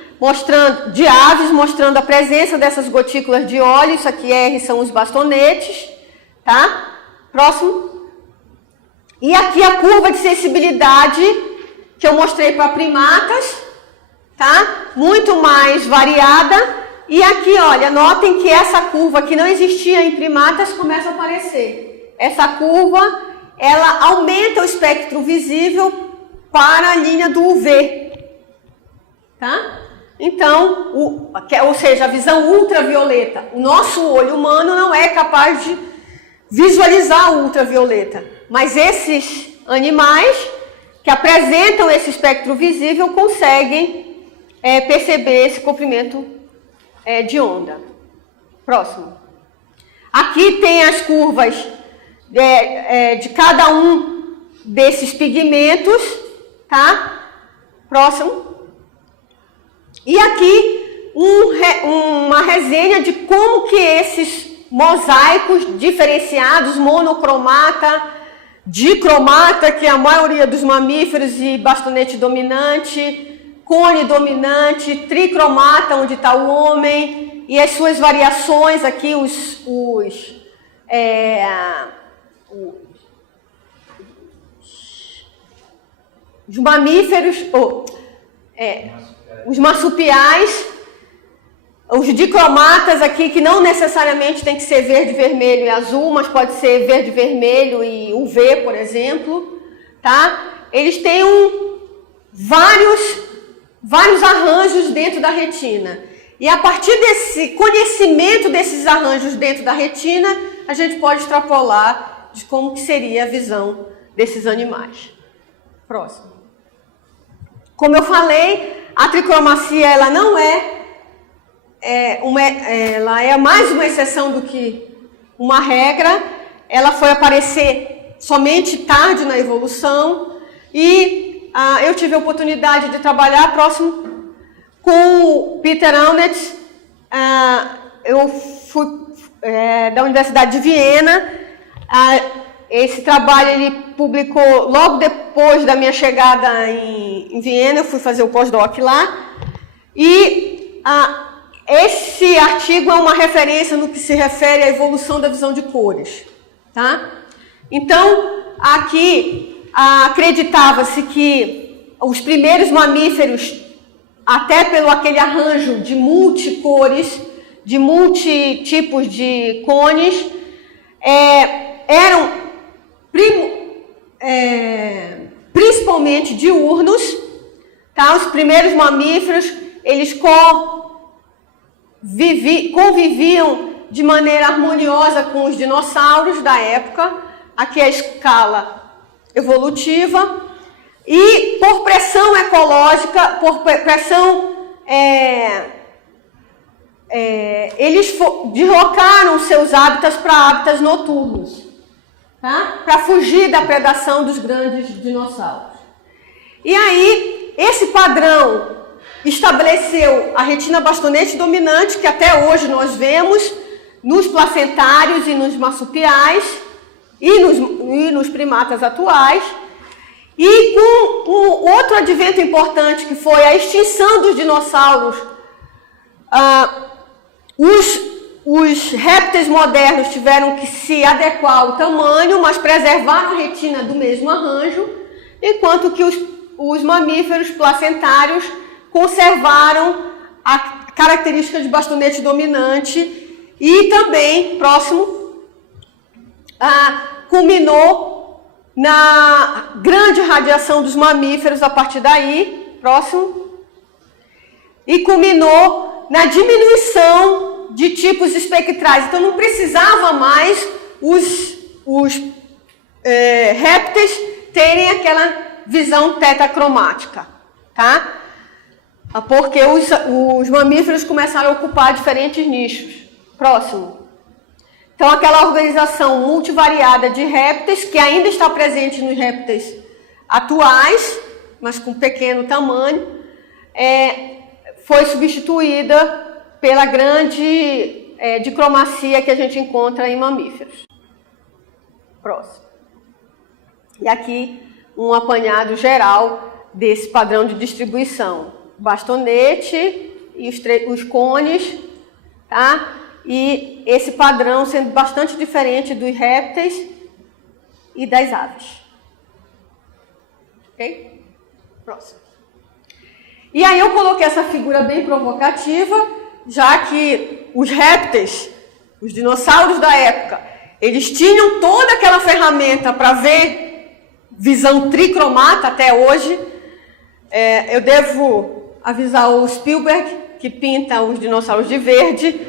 de aves, mostrando a presença dessas gotículas de óleo. Isso aqui são os bastonetes, tá? Próximo. E aqui a curva de sensibilidade que eu mostrei para primatas, tá? Muito mais variada. E aqui, olha, notem que essa curva que não existia em primatas começa a aparecer. Essa curva, ela aumenta o espectro visível para a linha do UV, tá? Então, ou seja, a visão ultravioleta. O nosso olho humano não é capaz de visualizar o ultravioleta, mas esses animais que apresentam esse espectro visível conseguem perceber esse comprimento de onda. Próximo. Aqui tem as curvas de cada um desses pigmentos, tá? Próximo. E aqui uma resenha de como que esses mosaicos diferenciados, monocromata, dicromata, que é a maioria dos mamíferos, e bastonete dominante, cone dominante, tricromata, onde está o homem, e as suas variações aqui, os mamíferos, os marsupiais, os dicromatas aqui, que não necessariamente tem que ser verde, vermelho e azul, mas pode ser verde, vermelho e UV, por exemplo, tá? Eles têm vários arranjos dentro da retina. E a partir desse conhecimento desses arranjos dentro da retina, a gente pode extrapolar de como que seria a visão desses animais. Próximo. Como eu falei, a tricromacia, ela não ela é mais uma exceção do que uma regra. Ela foi aparecer somente tarde na evolução e eu tive a oportunidade de trabalhar próximo com o Peter Aunitz. Eu fui da Universidade de Viena. Esse trabalho ele publicou logo depois da minha chegada em Viena. Eu fui fazer o pós-doc lá. E esse artigo é uma referência no que se refere à evolução da visão de cores. Tá? Então, aqui acreditava-se que os primeiros mamíferos, até pelo aquele arranjo de multicores, de multitipos de cones, eram principalmente diurnos, tá? Os primeiros mamíferos, eles conviviam de maneira harmoniosa com os dinossauros da época. Aqui é a escala evolutiva. E por pressão ecológica, por pressão, eles deslocaram seus hábitats para hábitats noturnos, tá? Para fugir da predação dos grandes dinossauros. E aí, esse padrão estabeleceu a retina bastonete dominante, que até hoje nós vemos nos placentários e nos marsupiais e nos primatas atuais. E com um outro advento importante, que foi a extinção dos dinossauros, os répteis modernos tiveram que se adequar ao tamanho, mas preservaram a retina do mesmo arranjo, enquanto que os mamíferos placentários conservaram a característica de bastonete dominante e também, próximo, culminou na grande radiação dos mamíferos a partir daí, próximo, e culminou na diminuição de tipos espectrais. Então não precisava mais os répteis terem aquela visão tetacromática, tá? Porque os mamíferos começaram a ocupar diferentes nichos. Próximo. Então, aquela organização multivariada de répteis, que ainda está presente nos répteis atuais, mas com pequeno tamanho, foi substituída pela grande dicromacia que a gente encontra em mamíferos. Próximo. E aqui um apanhado geral desse padrão de distribuição. Bastonete e os cones, tá? E esse padrão sendo bastante diferente dos répteis e das aves. Ok? Próximo. E aí eu coloquei essa figura bem provocativa, já que os répteis, os dinossauros da época, eles tinham toda aquela ferramenta para ver visão tricromata até hoje. Eu devo avisar o Spielberg, que pinta os dinossauros de verde,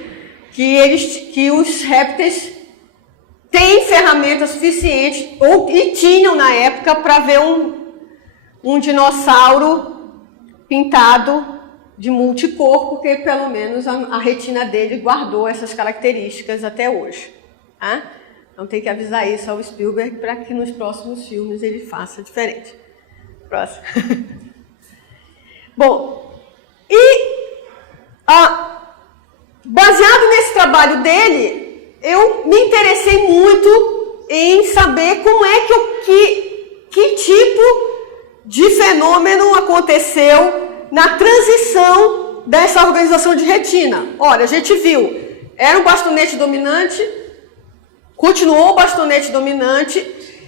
que os répteis têm ferramentas suficientes, e tinham na época, para ver um dinossauro pintado de multicor, porque pelo menos a retina dele guardou essas características até hoje. Tá? Então tem que avisar isso ao Spielberg para que nos próximos filmes ele faça diferente. Próximo. Bom, baseado nesse trabalho dele, eu me interessei muito em saber como é que tipo de fenômeno aconteceu na transição dessa organização de retina. Olha, a gente viu, era um bastonete dominante, continuou o bastonete dominante,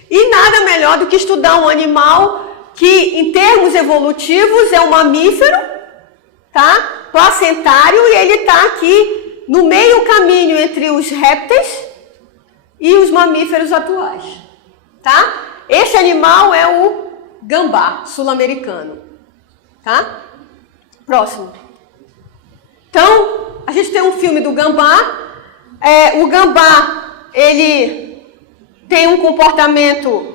e nada melhor do que estudar um animal que, em termos evolutivos, é um mamífero, tá? Placentário, e ele está aqui no meio caminho entre os répteis e os mamíferos atuais, tá? Esse animal é o gambá sul-americano, tá? Próximo. Então, a gente tem um filme do gambá. O gambá, ele tem um comportamento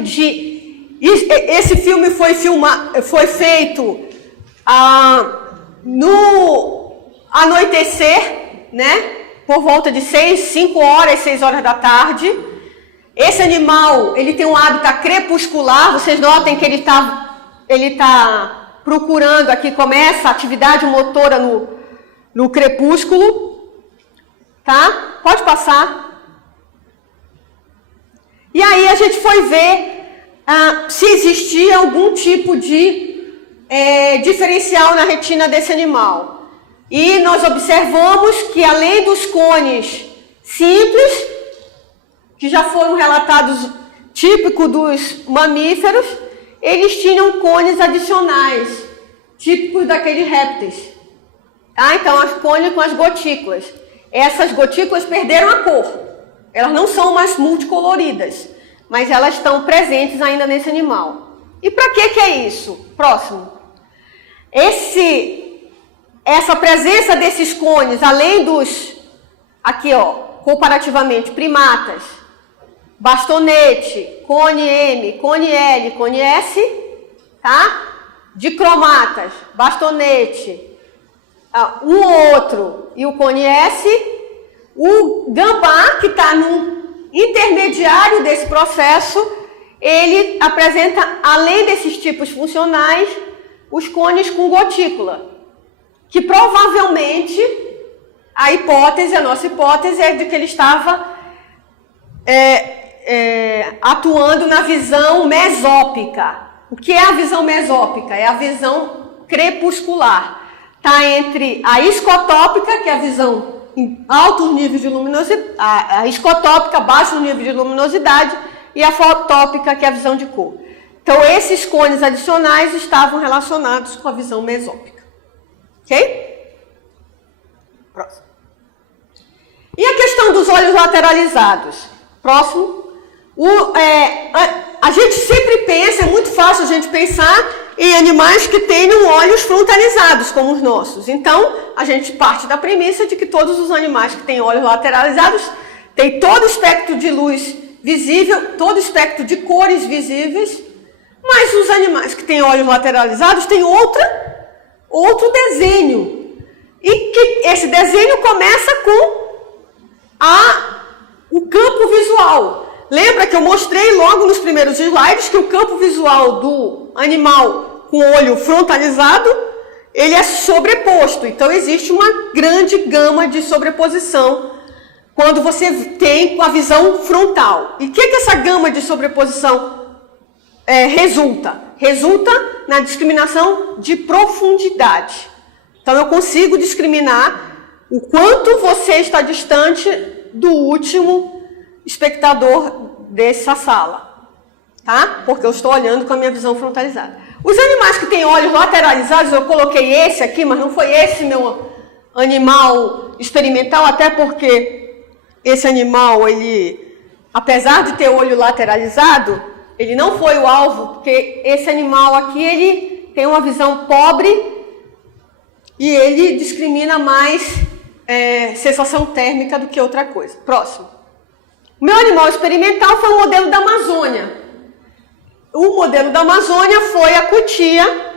de... Esse filme foi feito no anoitecer, né? Por volta de 6 horas da tarde. Esse animal, ele tem um hábitat crepuscular. Vocês notem que ele tá procurando aqui, começa a atividade motora no crepúsculo. Tá? Pode passar. E aí a gente foi ver se existia algum tipo de diferencial na retina desse animal. E nós observamos que, além dos cones simples, que já foram relatados típicos dos mamíferos, eles tinham cones adicionais, típicos daqueles répteis. Tá? Então, as cones com as gotículas. Essas gotículas perderam a cor. Elas não são mais multicoloridas, mas elas estão presentes ainda nesse animal. E para que é isso? Próximo. Essa presença desses cones, além dos, aqui ó, comparativamente, primatas, bastonete, cone M, cone L, cone S, tá? Dicromatas, bastonete, um outro e o cone S. O gambá, que está intermediário desse processo, ele apresenta, além desses tipos funcionais, os cones com gotícula, que provavelmente a nossa hipótese é de que ele estava atuando na visão mesópica. O que é a visão mesópica? É a visão crepuscular. Está entre a escotópica, que é a visão em altos níveis de luminosidade, a escotópica, baixo nível de luminosidade, e a fotópica, que é a visão de cor. Então, esses cones adicionais estavam relacionados com a visão mesópica. Ok? Próximo. E a questão dos olhos lateralizados? Próximo. A gente sempre pensa, é muito fácil a gente pensar em animais que tenham olhos frontalizados, como os nossos. Então, a gente parte da premissa de que todos os animais que têm olhos lateralizados têm todo o espectro de luz visível, todo o espectro de cores visíveis, mas os animais que têm olhos lateralizados têm outro desenho. E que esse desenho começa com o campo visual. Lembra que eu mostrei logo nos primeiros slides que o campo visual do animal com olho frontalizado, ele é sobreposto. Então, existe uma grande gama de sobreposição quando você tem a visão frontal. E o que essa gama de sobreposição resulta? Resulta na discriminação de profundidade. Então, eu consigo discriminar o quanto você está distante do último espectador dessa sala, tá? Porque eu estou olhando com a minha visão frontalizada. Os animais que têm olhos lateralizados, eu coloquei esse aqui, mas não foi esse meu animal experimental, até porque esse animal, ele, apesar de ter olho lateralizado, ele não foi o alvo, porque esse animal aqui, ele tem uma visão pobre e ele discrimina mais sensação térmica do que outra coisa. Próximo. O meu animal experimental foi o modelo da Amazônia. O modelo da Amazônia foi a cutia.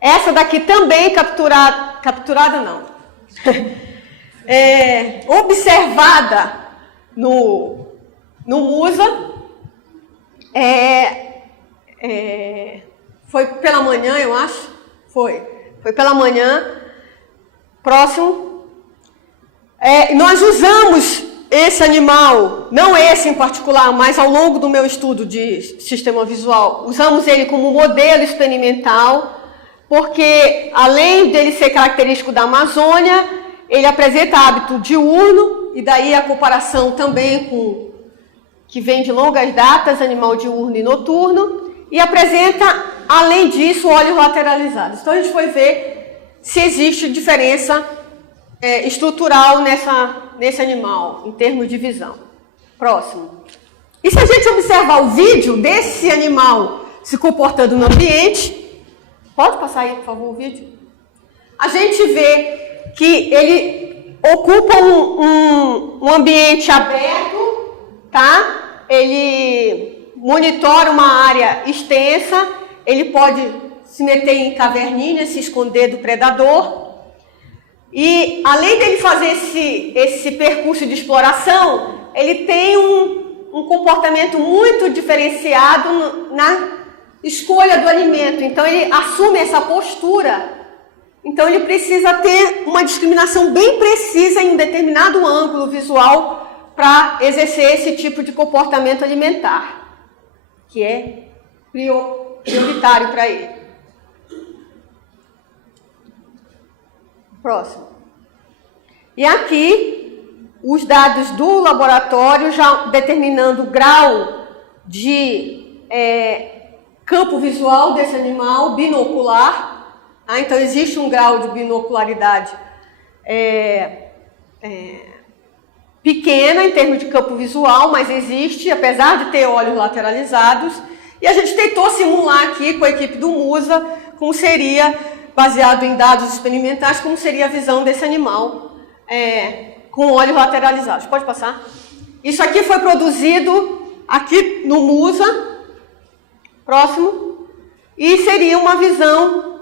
Essa daqui também capturada não. Observada no Musa. Foi pela manhã, eu acho. Foi pela manhã. Próximo. Nós usamos esse animal, não esse em particular, mas ao longo do meu estudo de sistema visual, usamos ele como modelo experimental, porque além dele ser característico da Amazônia, ele apresenta hábito diurno, e daí a comparação também com que vem de longas datas, animal diurno e noturno, e apresenta, além disso, olhos lateralizados. Então a gente foi ver se existe diferença estrutural nesse animal, em termos de visão. Próximo. E se a gente observar o vídeo desse animal se comportando no ambiente, pode passar aí, por favor, o vídeo? A gente vê que ele ocupa um ambiente aberto, tá? Ele monitora uma área extensa, ele pode se meter em caverninhas, se esconder do predador. E, além dele fazer esse percurso de exploração, ele tem um comportamento muito diferenciado na escolha do alimento. Então, ele assume essa postura. Então, ele precisa ter uma discriminação bem precisa em um determinado ângulo visual para exercer esse tipo de comportamento alimentar, que é prioritário para ele. Próximo. E aqui, os dados do laboratório já determinando o grau de campo visual desse animal binocular. Então, existe um grau de binocularidade pequena em termos de campo visual, mas existe, apesar de ter olhos lateralizados. E a gente tentou simular aqui com a equipe do Musa como seria, baseado em dados experimentais, como seria a visão desse animal com olhos lateralizados. Pode passar? Isso aqui foi produzido aqui no Musa. Próximo. E seria uma visão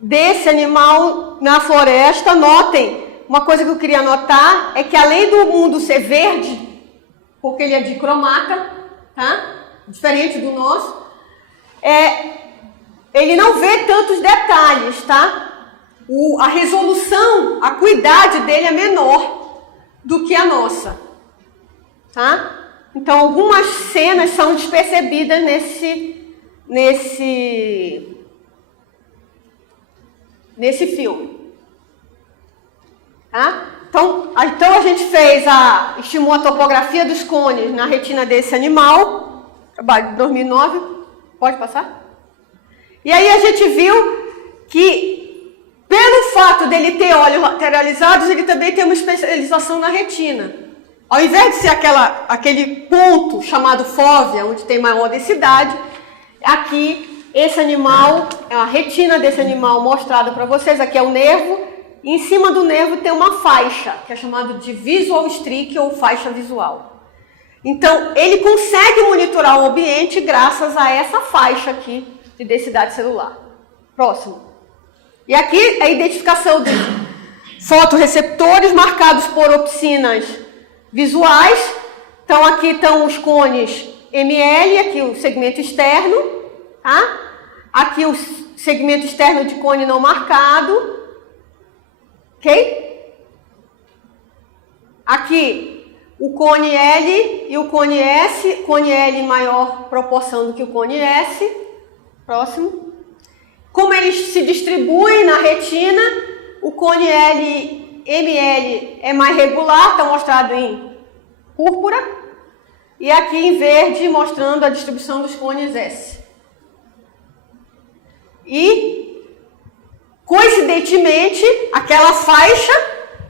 desse animal na floresta. Notem, uma coisa que eu queria notar é que além do mundo ser verde, porque ele é dicromata, tá? Diferente do nosso. Ele não vê tantos detalhes, tá? A resolução, a acuidade dele é menor do que a nossa, tá? Então, algumas cenas são despercebidas nesse filme, tá? Então a gente estimou a topografia dos cones na retina desse animal, trabalho de 2009, pode passar? E aí a gente viu que, pelo fato dele ter olhos lateralizados, ele também tem uma especialização na retina. Ao invés de ser aquele ponto chamado fóvea, onde tem maior densidade, aqui, esse animal, a retina desse animal mostrada para vocês, aqui é o nervo, e em cima do nervo tem uma faixa, que é chamada de visual streak ou faixa visual. Então, ele consegue monitorar o ambiente graças a essa faixa aqui de densidade celular. Próximo. E aqui é a identificação de fotorreceptores marcados por opsinas visuais. Então, aqui estão os cones ML, aqui o segmento externo, tá? Aqui o segmento externo de cone não marcado, ok? Aqui o cone L e o cone S, cone L em maior proporção do que o cone S. Próximo. Como eles se distribuem na retina, o cone ML é mais regular, está mostrado em púrpura, e aqui em verde mostrando a distribuição dos cones S. E, coincidentemente, aquela faixa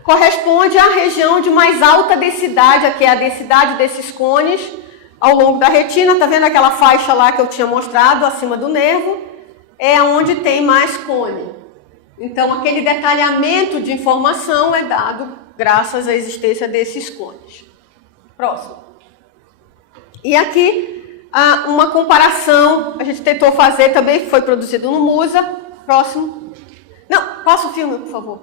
corresponde à região de mais alta densidade, aqui é a densidade desses cones ao longo da retina. Está vendo aquela faixa lá que eu tinha mostrado, acima do nervo? É onde tem mais cone. Então, aquele detalhamento de informação é dado graças à existência desses cones. Próximo. E aqui, uma comparação, a gente tentou fazer também, foi produzido no Musa. Próximo. Não, passa o filme, por favor.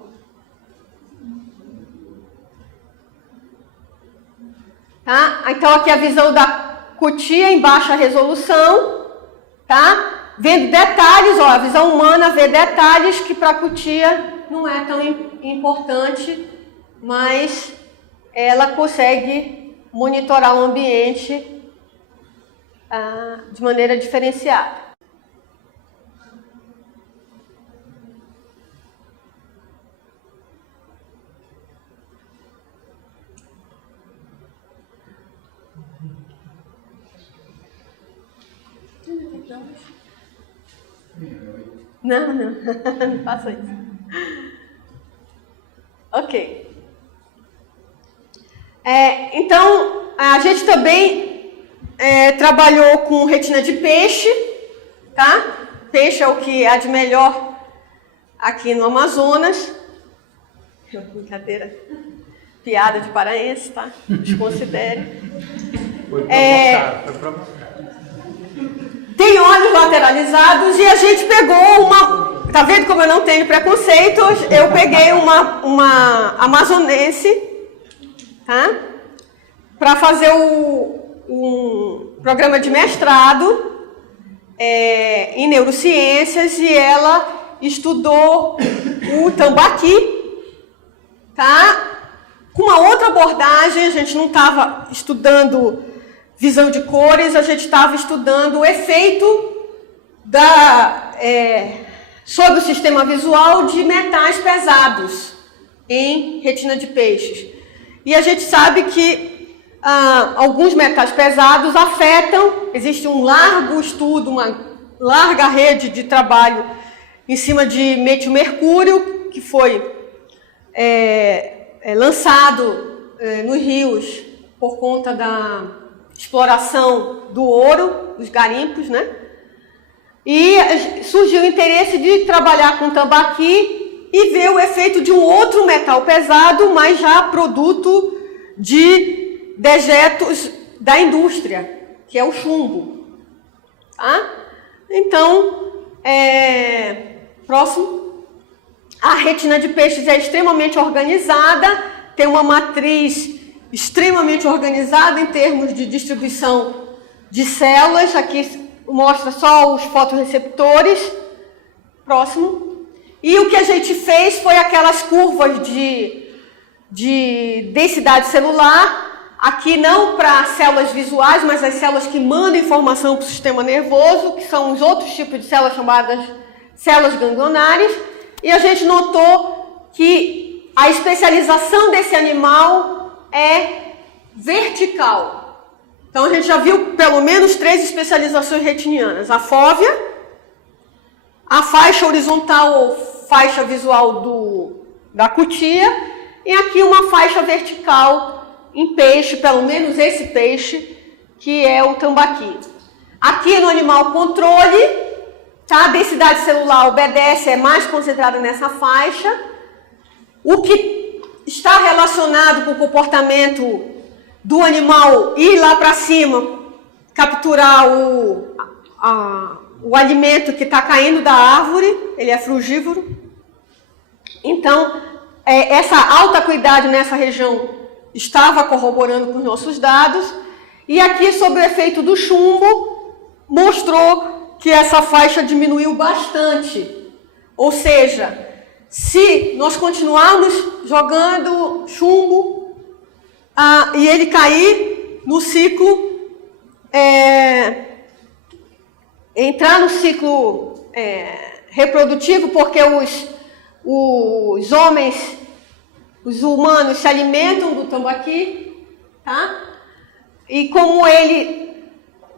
Tá? Então, aqui a visão da cutia em baixa resolução, tá? Vendo detalhes, ó, a visão humana vê detalhes que para a cutia não é tão importante, mas ela consegue monitorar o ambiente de maneira diferenciada. Não, não faça isso. Ok. Então, a gente também trabalhou com retina de peixe, tá? Peixe é o que há de melhor aqui no Amazonas. Brincadeira, piada de paraense, tá? Desconsidere. Foi provocar. Tem olhos lateralizados e a gente pegou uma... Tá vendo como eu não tenho preconceitos? Eu peguei uma amazonense, tá? Para fazer um programa de mestrado em neurociências, e ela estudou o tambaqui, tá? Com uma outra abordagem. A gente não estava estudando visão de cores, a gente estava estudando o efeito sobre o sistema visual de metais pesados em retina de peixes. E a gente sabe que alguns metais pesados afetam, existe um largo estudo, uma larga rede de trabalho em cima de metilmercúrio, que foi lançado nos rios por conta da exploração do ouro, dos garimpos, né? E surgiu o interesse de trabalhar com tambaqui e ver o efeito de um outro metal pesado, mas já produto de dejetos da indústria, que é o chumbo. Tá? Então, próximo. A retina de peixes é extremamente organizada, tem uma matriz extremamente organizada em termos de distribuição de células. Aqui mostra só os fotorreceptores. Próximo. E o que a gente fez foi aquelas curvas de densidade celular, aqui não para células visuais, mas as células que mandam informação para o sistema nervoso, que são os outros tipos de células chamadas células ganglionares, e a gente notou que a especialização desse animal é vertical. Então a gente já viu pelo menos 3 especializações retinianas: a fóvea, a faixa horizontal ou faixa visual da cutia, e aqui uma faixa vertical em peixe, pelo menos esse peixe, que é o tambaqui. Aqui no animal controle, tá? A densidade celular, o BDS, é mais concentrada nessa faixa. O que está relacionado com o comportamento do animal ir lá para cima, capturar o alimento que está caindo da árvore, ele é frugívoro. Então, essa alta acuidade nessa região estava corroborando com os nossos dados. E aqui, sob o efeito do chumbo, mostrou que essa faixa diminuiu bastante. Ou seja, se nós continuarmos jogando chumbo e ele cair no ciclo, entrar no ciclo reprodutivo, porque os homens, os humanos se alimentam do tambaqui, tá? E como ele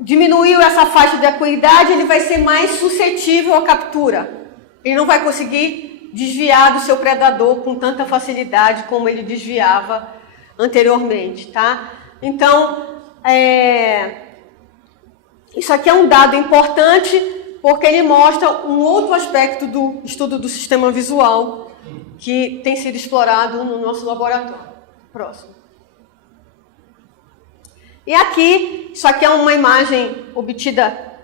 diminuiu essa faixa de acuidade, ele vai ser mais suscetível à captura. Ele não vai conseguir desviar do seu predador com tanta facilidade como ele desviava anteriormente, tá? Então, isso aqui é um dado importante, porque ele mostra um outro aspecto do estudo do sistema visual que tem sido explorado no nosso laboratório. Próximo. E aqui, isso aqui é uma imagem obtida,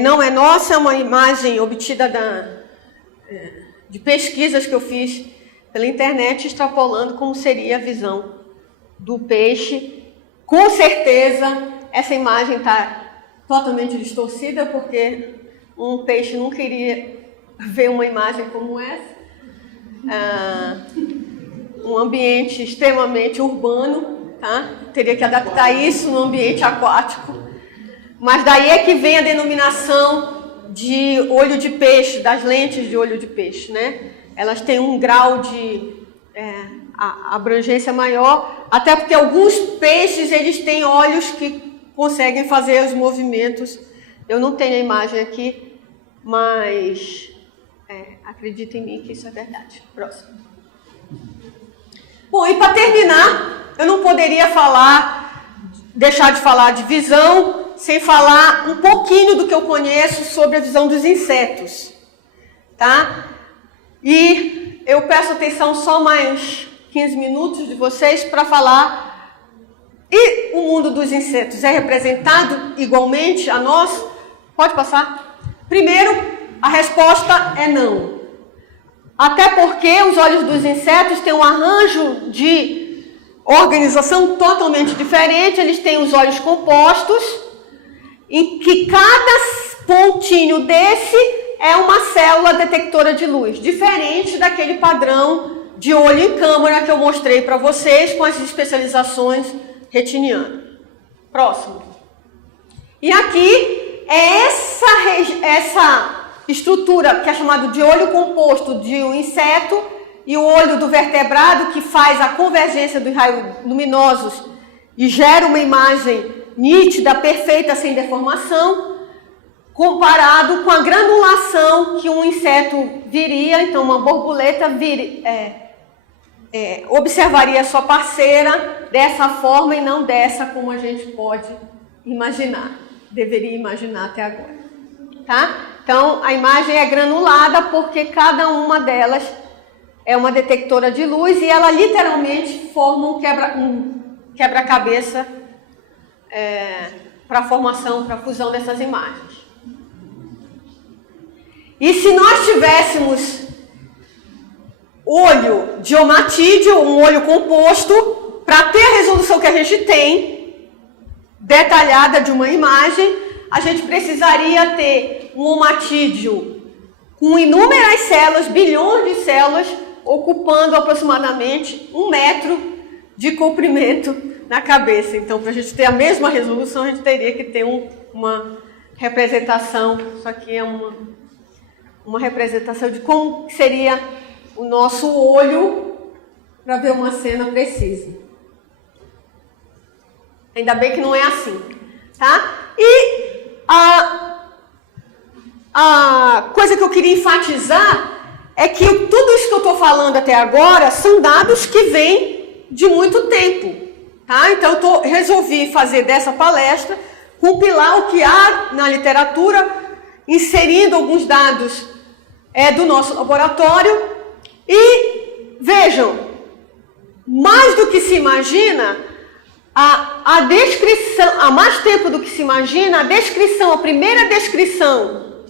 não é nossa, é uma imagem obtida de pesquisas que eu fiz pela internet, extrapolando como seria a visão do peixe. Com certeza, essa imagem está totalmente distorcida, porque um peixe não queria ver uma imagem como essa. Um ambiente extremamente urbano, tá? Teria que adaptar isso no ambiente aquático. Mas daí é que vem a denominação de olho de peixe, das lentes de olho de peixe, né? Elas têm um grau de abrangência maior, até porque alguns peixes eles têm olhos que conseguem fazer os movimentos. Eu não tenho a imagem aqui, mas acredita em mim que isso é verdade. Próximo. Bom, e para terminar, eu não poderia deixar de falar de visão sem falar um pouquinho do que eu conheço sobre a visão dos insetos, tá? E eu peço atenção só mais 15 minutos de vocês para falar. E o mundo dos insetos é representado igualmente a nós? Pode passar? Primeiro, a resposta é não. Até porque os olhos dos insetos têm um arranjo de organização totalmente diferente. Eles têm os olhos compostos, em que cada pontinho desse é uma célula detectora de luz, diferente daquele padrão de olho em câmara que eu mostrei para vocês com as especializações retinianas. Próximo. E aqui é essa estrutura que é chamada de olho composto de um inseto e o olho do vertebrado, que faz a convergência dos raios luminosos e gera uma imagem nítida, perfeita, sem deformação, comparado com a granulação que um inseto viria. Então, uma borboleta observaria a sua parceira dessa forma e não dessa como a gente pode imaginar, deveria imaginar até agora, tá? Então, a imagem é granulada porque cada uma delas é uma detectora de luz e ela literalmente forma um quebra-cabeça para a formação, para a fusão dessas imagens. E se nós tivéssemos olho de omatídeo, um olho composto, para ter a resolução que a gente tem, detalhada de uma imagem, a gente precisaria ter um homatídeo com inúmeras células, bilhões de células, ocupando aproximadamente 1 metro de comprimento na cabeça. Então, para a gente ter a mesma resolução, a gente teria que ter uma representação. Isso aqui é uma representação de como seria o nosso olho para ver uma cena precisa. Ainda bem que não é assim, tá? E a coisa que eu queria enfatizar é que tudo isso que eu estou falando até agora são dados que vêm de muito tempo, tá? Então, eu resolvi fazer dessa palestra, compilar o que há na literatura, inserindo alguns dados do nosso laboratório. E vejam, mais do que se imagina, a descrição, há mais tempo do que se imagina, a primeira descrição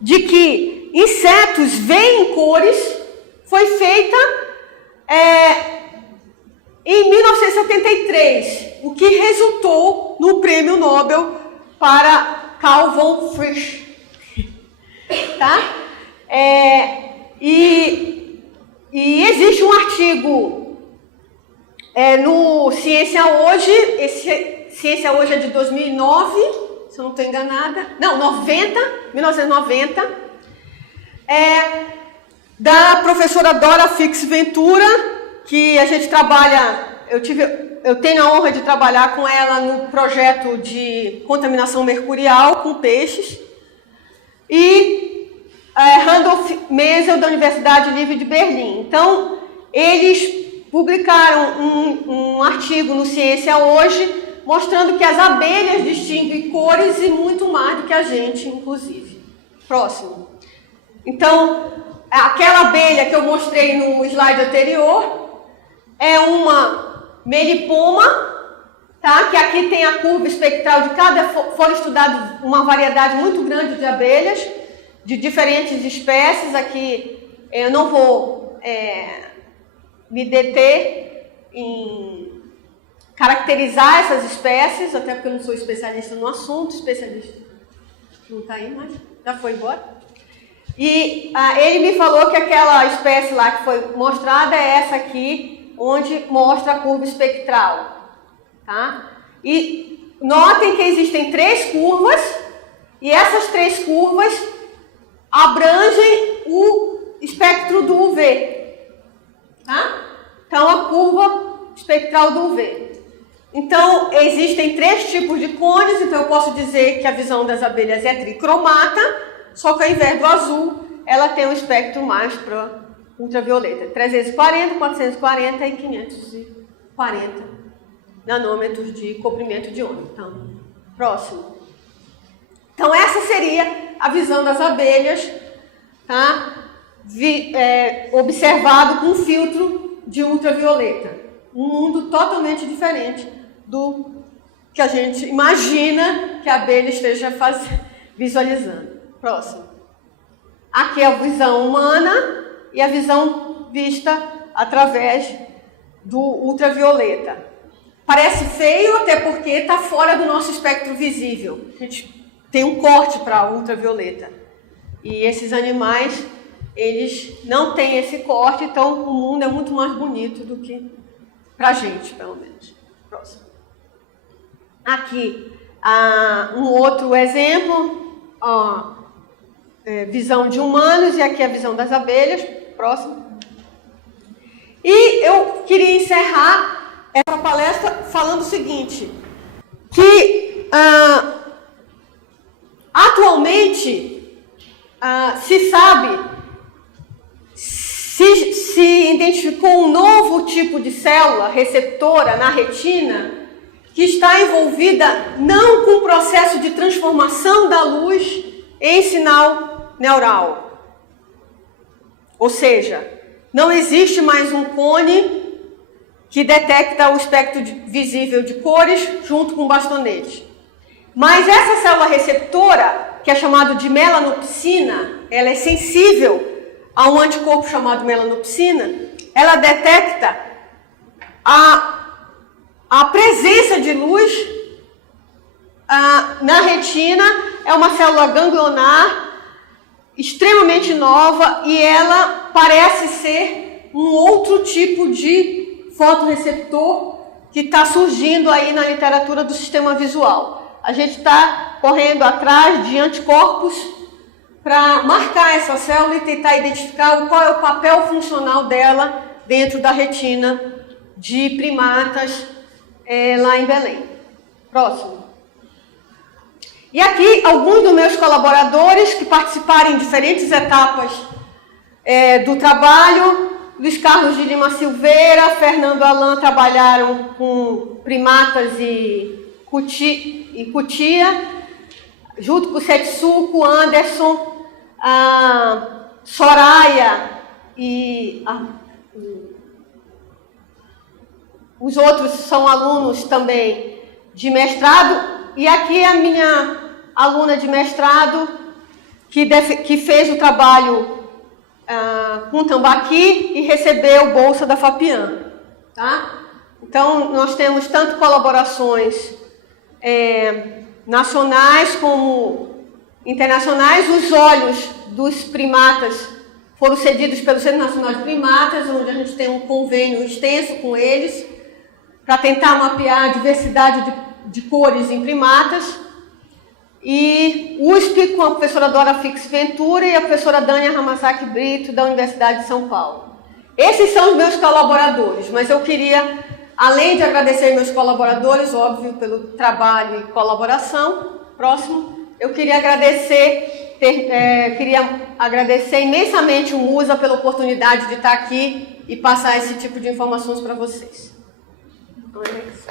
de que insetos veem cores foi feita em 1973, o que resultou no Prêmio Nobel para Carl von Frisch. Tá? E existe um artigo no Ciência Hoje, Ciência Hoje é de 2009, se eu não estou enganada, não, 1990, da professora Dora Fix Ventura, que a gente trabalha, eu tenho a honra de trabalhar com ela no projeto de contaminação mercurial com peixes, e Randolph Menzel, da Universidade Livre de Berlim. Então, eles publicaram um artigo no Ciência Hoje, mostrando que as abelhas distinguem cores e muito mais do que a gente, inclusive. Próximo. Então, aquela abelha que eu mostrei no slide anterior é uma melipoma, tá? Que aqui tem a curva espectral de cada... Foram estudadas uma variedade muito grande de abelhas, de diferentes espécies. Aqui eu não vou me deter em caracterizar essas espécies, até porque eu não sou especialista no assunto, especialista não está aí, mas já foi embora. E ele me falou que aquela espécie lá que foi mostrada é essa aqui, onde mostra a curva espectral. Tá? E notem que existem 3 curvas, e essas 3 curvas abrangem o espectro do UV. Tá? Então, a curva espectral do UV. Então, existem 3 tipos de cones, então eu posso dizer que a visão das abelhas é tricromata, só que ao invés do azul, ela tem um espectro mais para ultravioleta. 340, 440 e 540 nanômetros de comprimento de onda. Então, próximo. Então, essa seria a visão das abelhas, tá? Observado com um filtro de ultravioleta. Um mundo totalmente diferente do que a gente imagina que a abelha esteja visualizando. Próximo. Aqui é a visão humana e a visão vista através do ultravioleta. Parece feio, até porque está fora do nosso espectro visível. A gente tem um corte para a ultravioleta. E esses animais, eles não têm esse corte, então o mundo é muito mais bonito do que para a gente, pelo menos. Próximo. Aqui, um outro exemplo, visão de humanos, e aqui a visão das abelhas. Próximo. E eu queria encerrar essa palestra falando o seguinte, que atualmente se sabe, se identificou um novo tipo de célula receptora na retina que está envolvida não com o processo de transformação da luz em sinal neural. Ou seja, não existe mais um cone que detecta o espectro visível de cores junto com o bastonete. Mas essa célula receptora, que é chamada de melanopsina, ela é sensível a um anticorpo chamado melanopsina, ela detecta a presença de luz na retina é uma célula ganglionar extremamente nova e ela parece ser um outro tipo de fotorreceptor que está surgindo aí na literatura do sistema visual. A gente está correndo atrás de anticorpos para marcar essa célula e tentar identificar qual é o papel funcional dela dentro da retina de primatas lá em Belém. Próximo. E aqui, alguns dos meus colaboradores que participaram em diferentes etapas do trabalho. Luiz Carlos de Lima Silveira, Fernando Alan trabalharam com primatas e cutia, junto com o Setsuko, Anderson, Soraya e os outros são alunos também de mestrado. E aqui a minha aluna de mestrado que fez o trabalho com tambaqui e recebeu bolsa da FAPIAN, tá? Então, nós temos tanto colaborações nacionais como internacionais. Os olhos dos primatas foram cedidos pelo Centro Nacional de Primatas, onde a gente tem um convênio extenso com eles, para tentar mapear a diversidade de cores em primatas. E USP com a professora Dora Fix Ventura e a professora Dânia Hamasaki Brito, da Universidade de São Paulo. Esses são os meus colaboradores, mas eu queria, além de agradecer meus colaboradores, óbvio, pelo trabalho e colaboração, próximo, eu queria agradecer imensamente o MUSA pela oportunidade de estar aqui e passar esse tipo de informações para vocês. Então, é isso.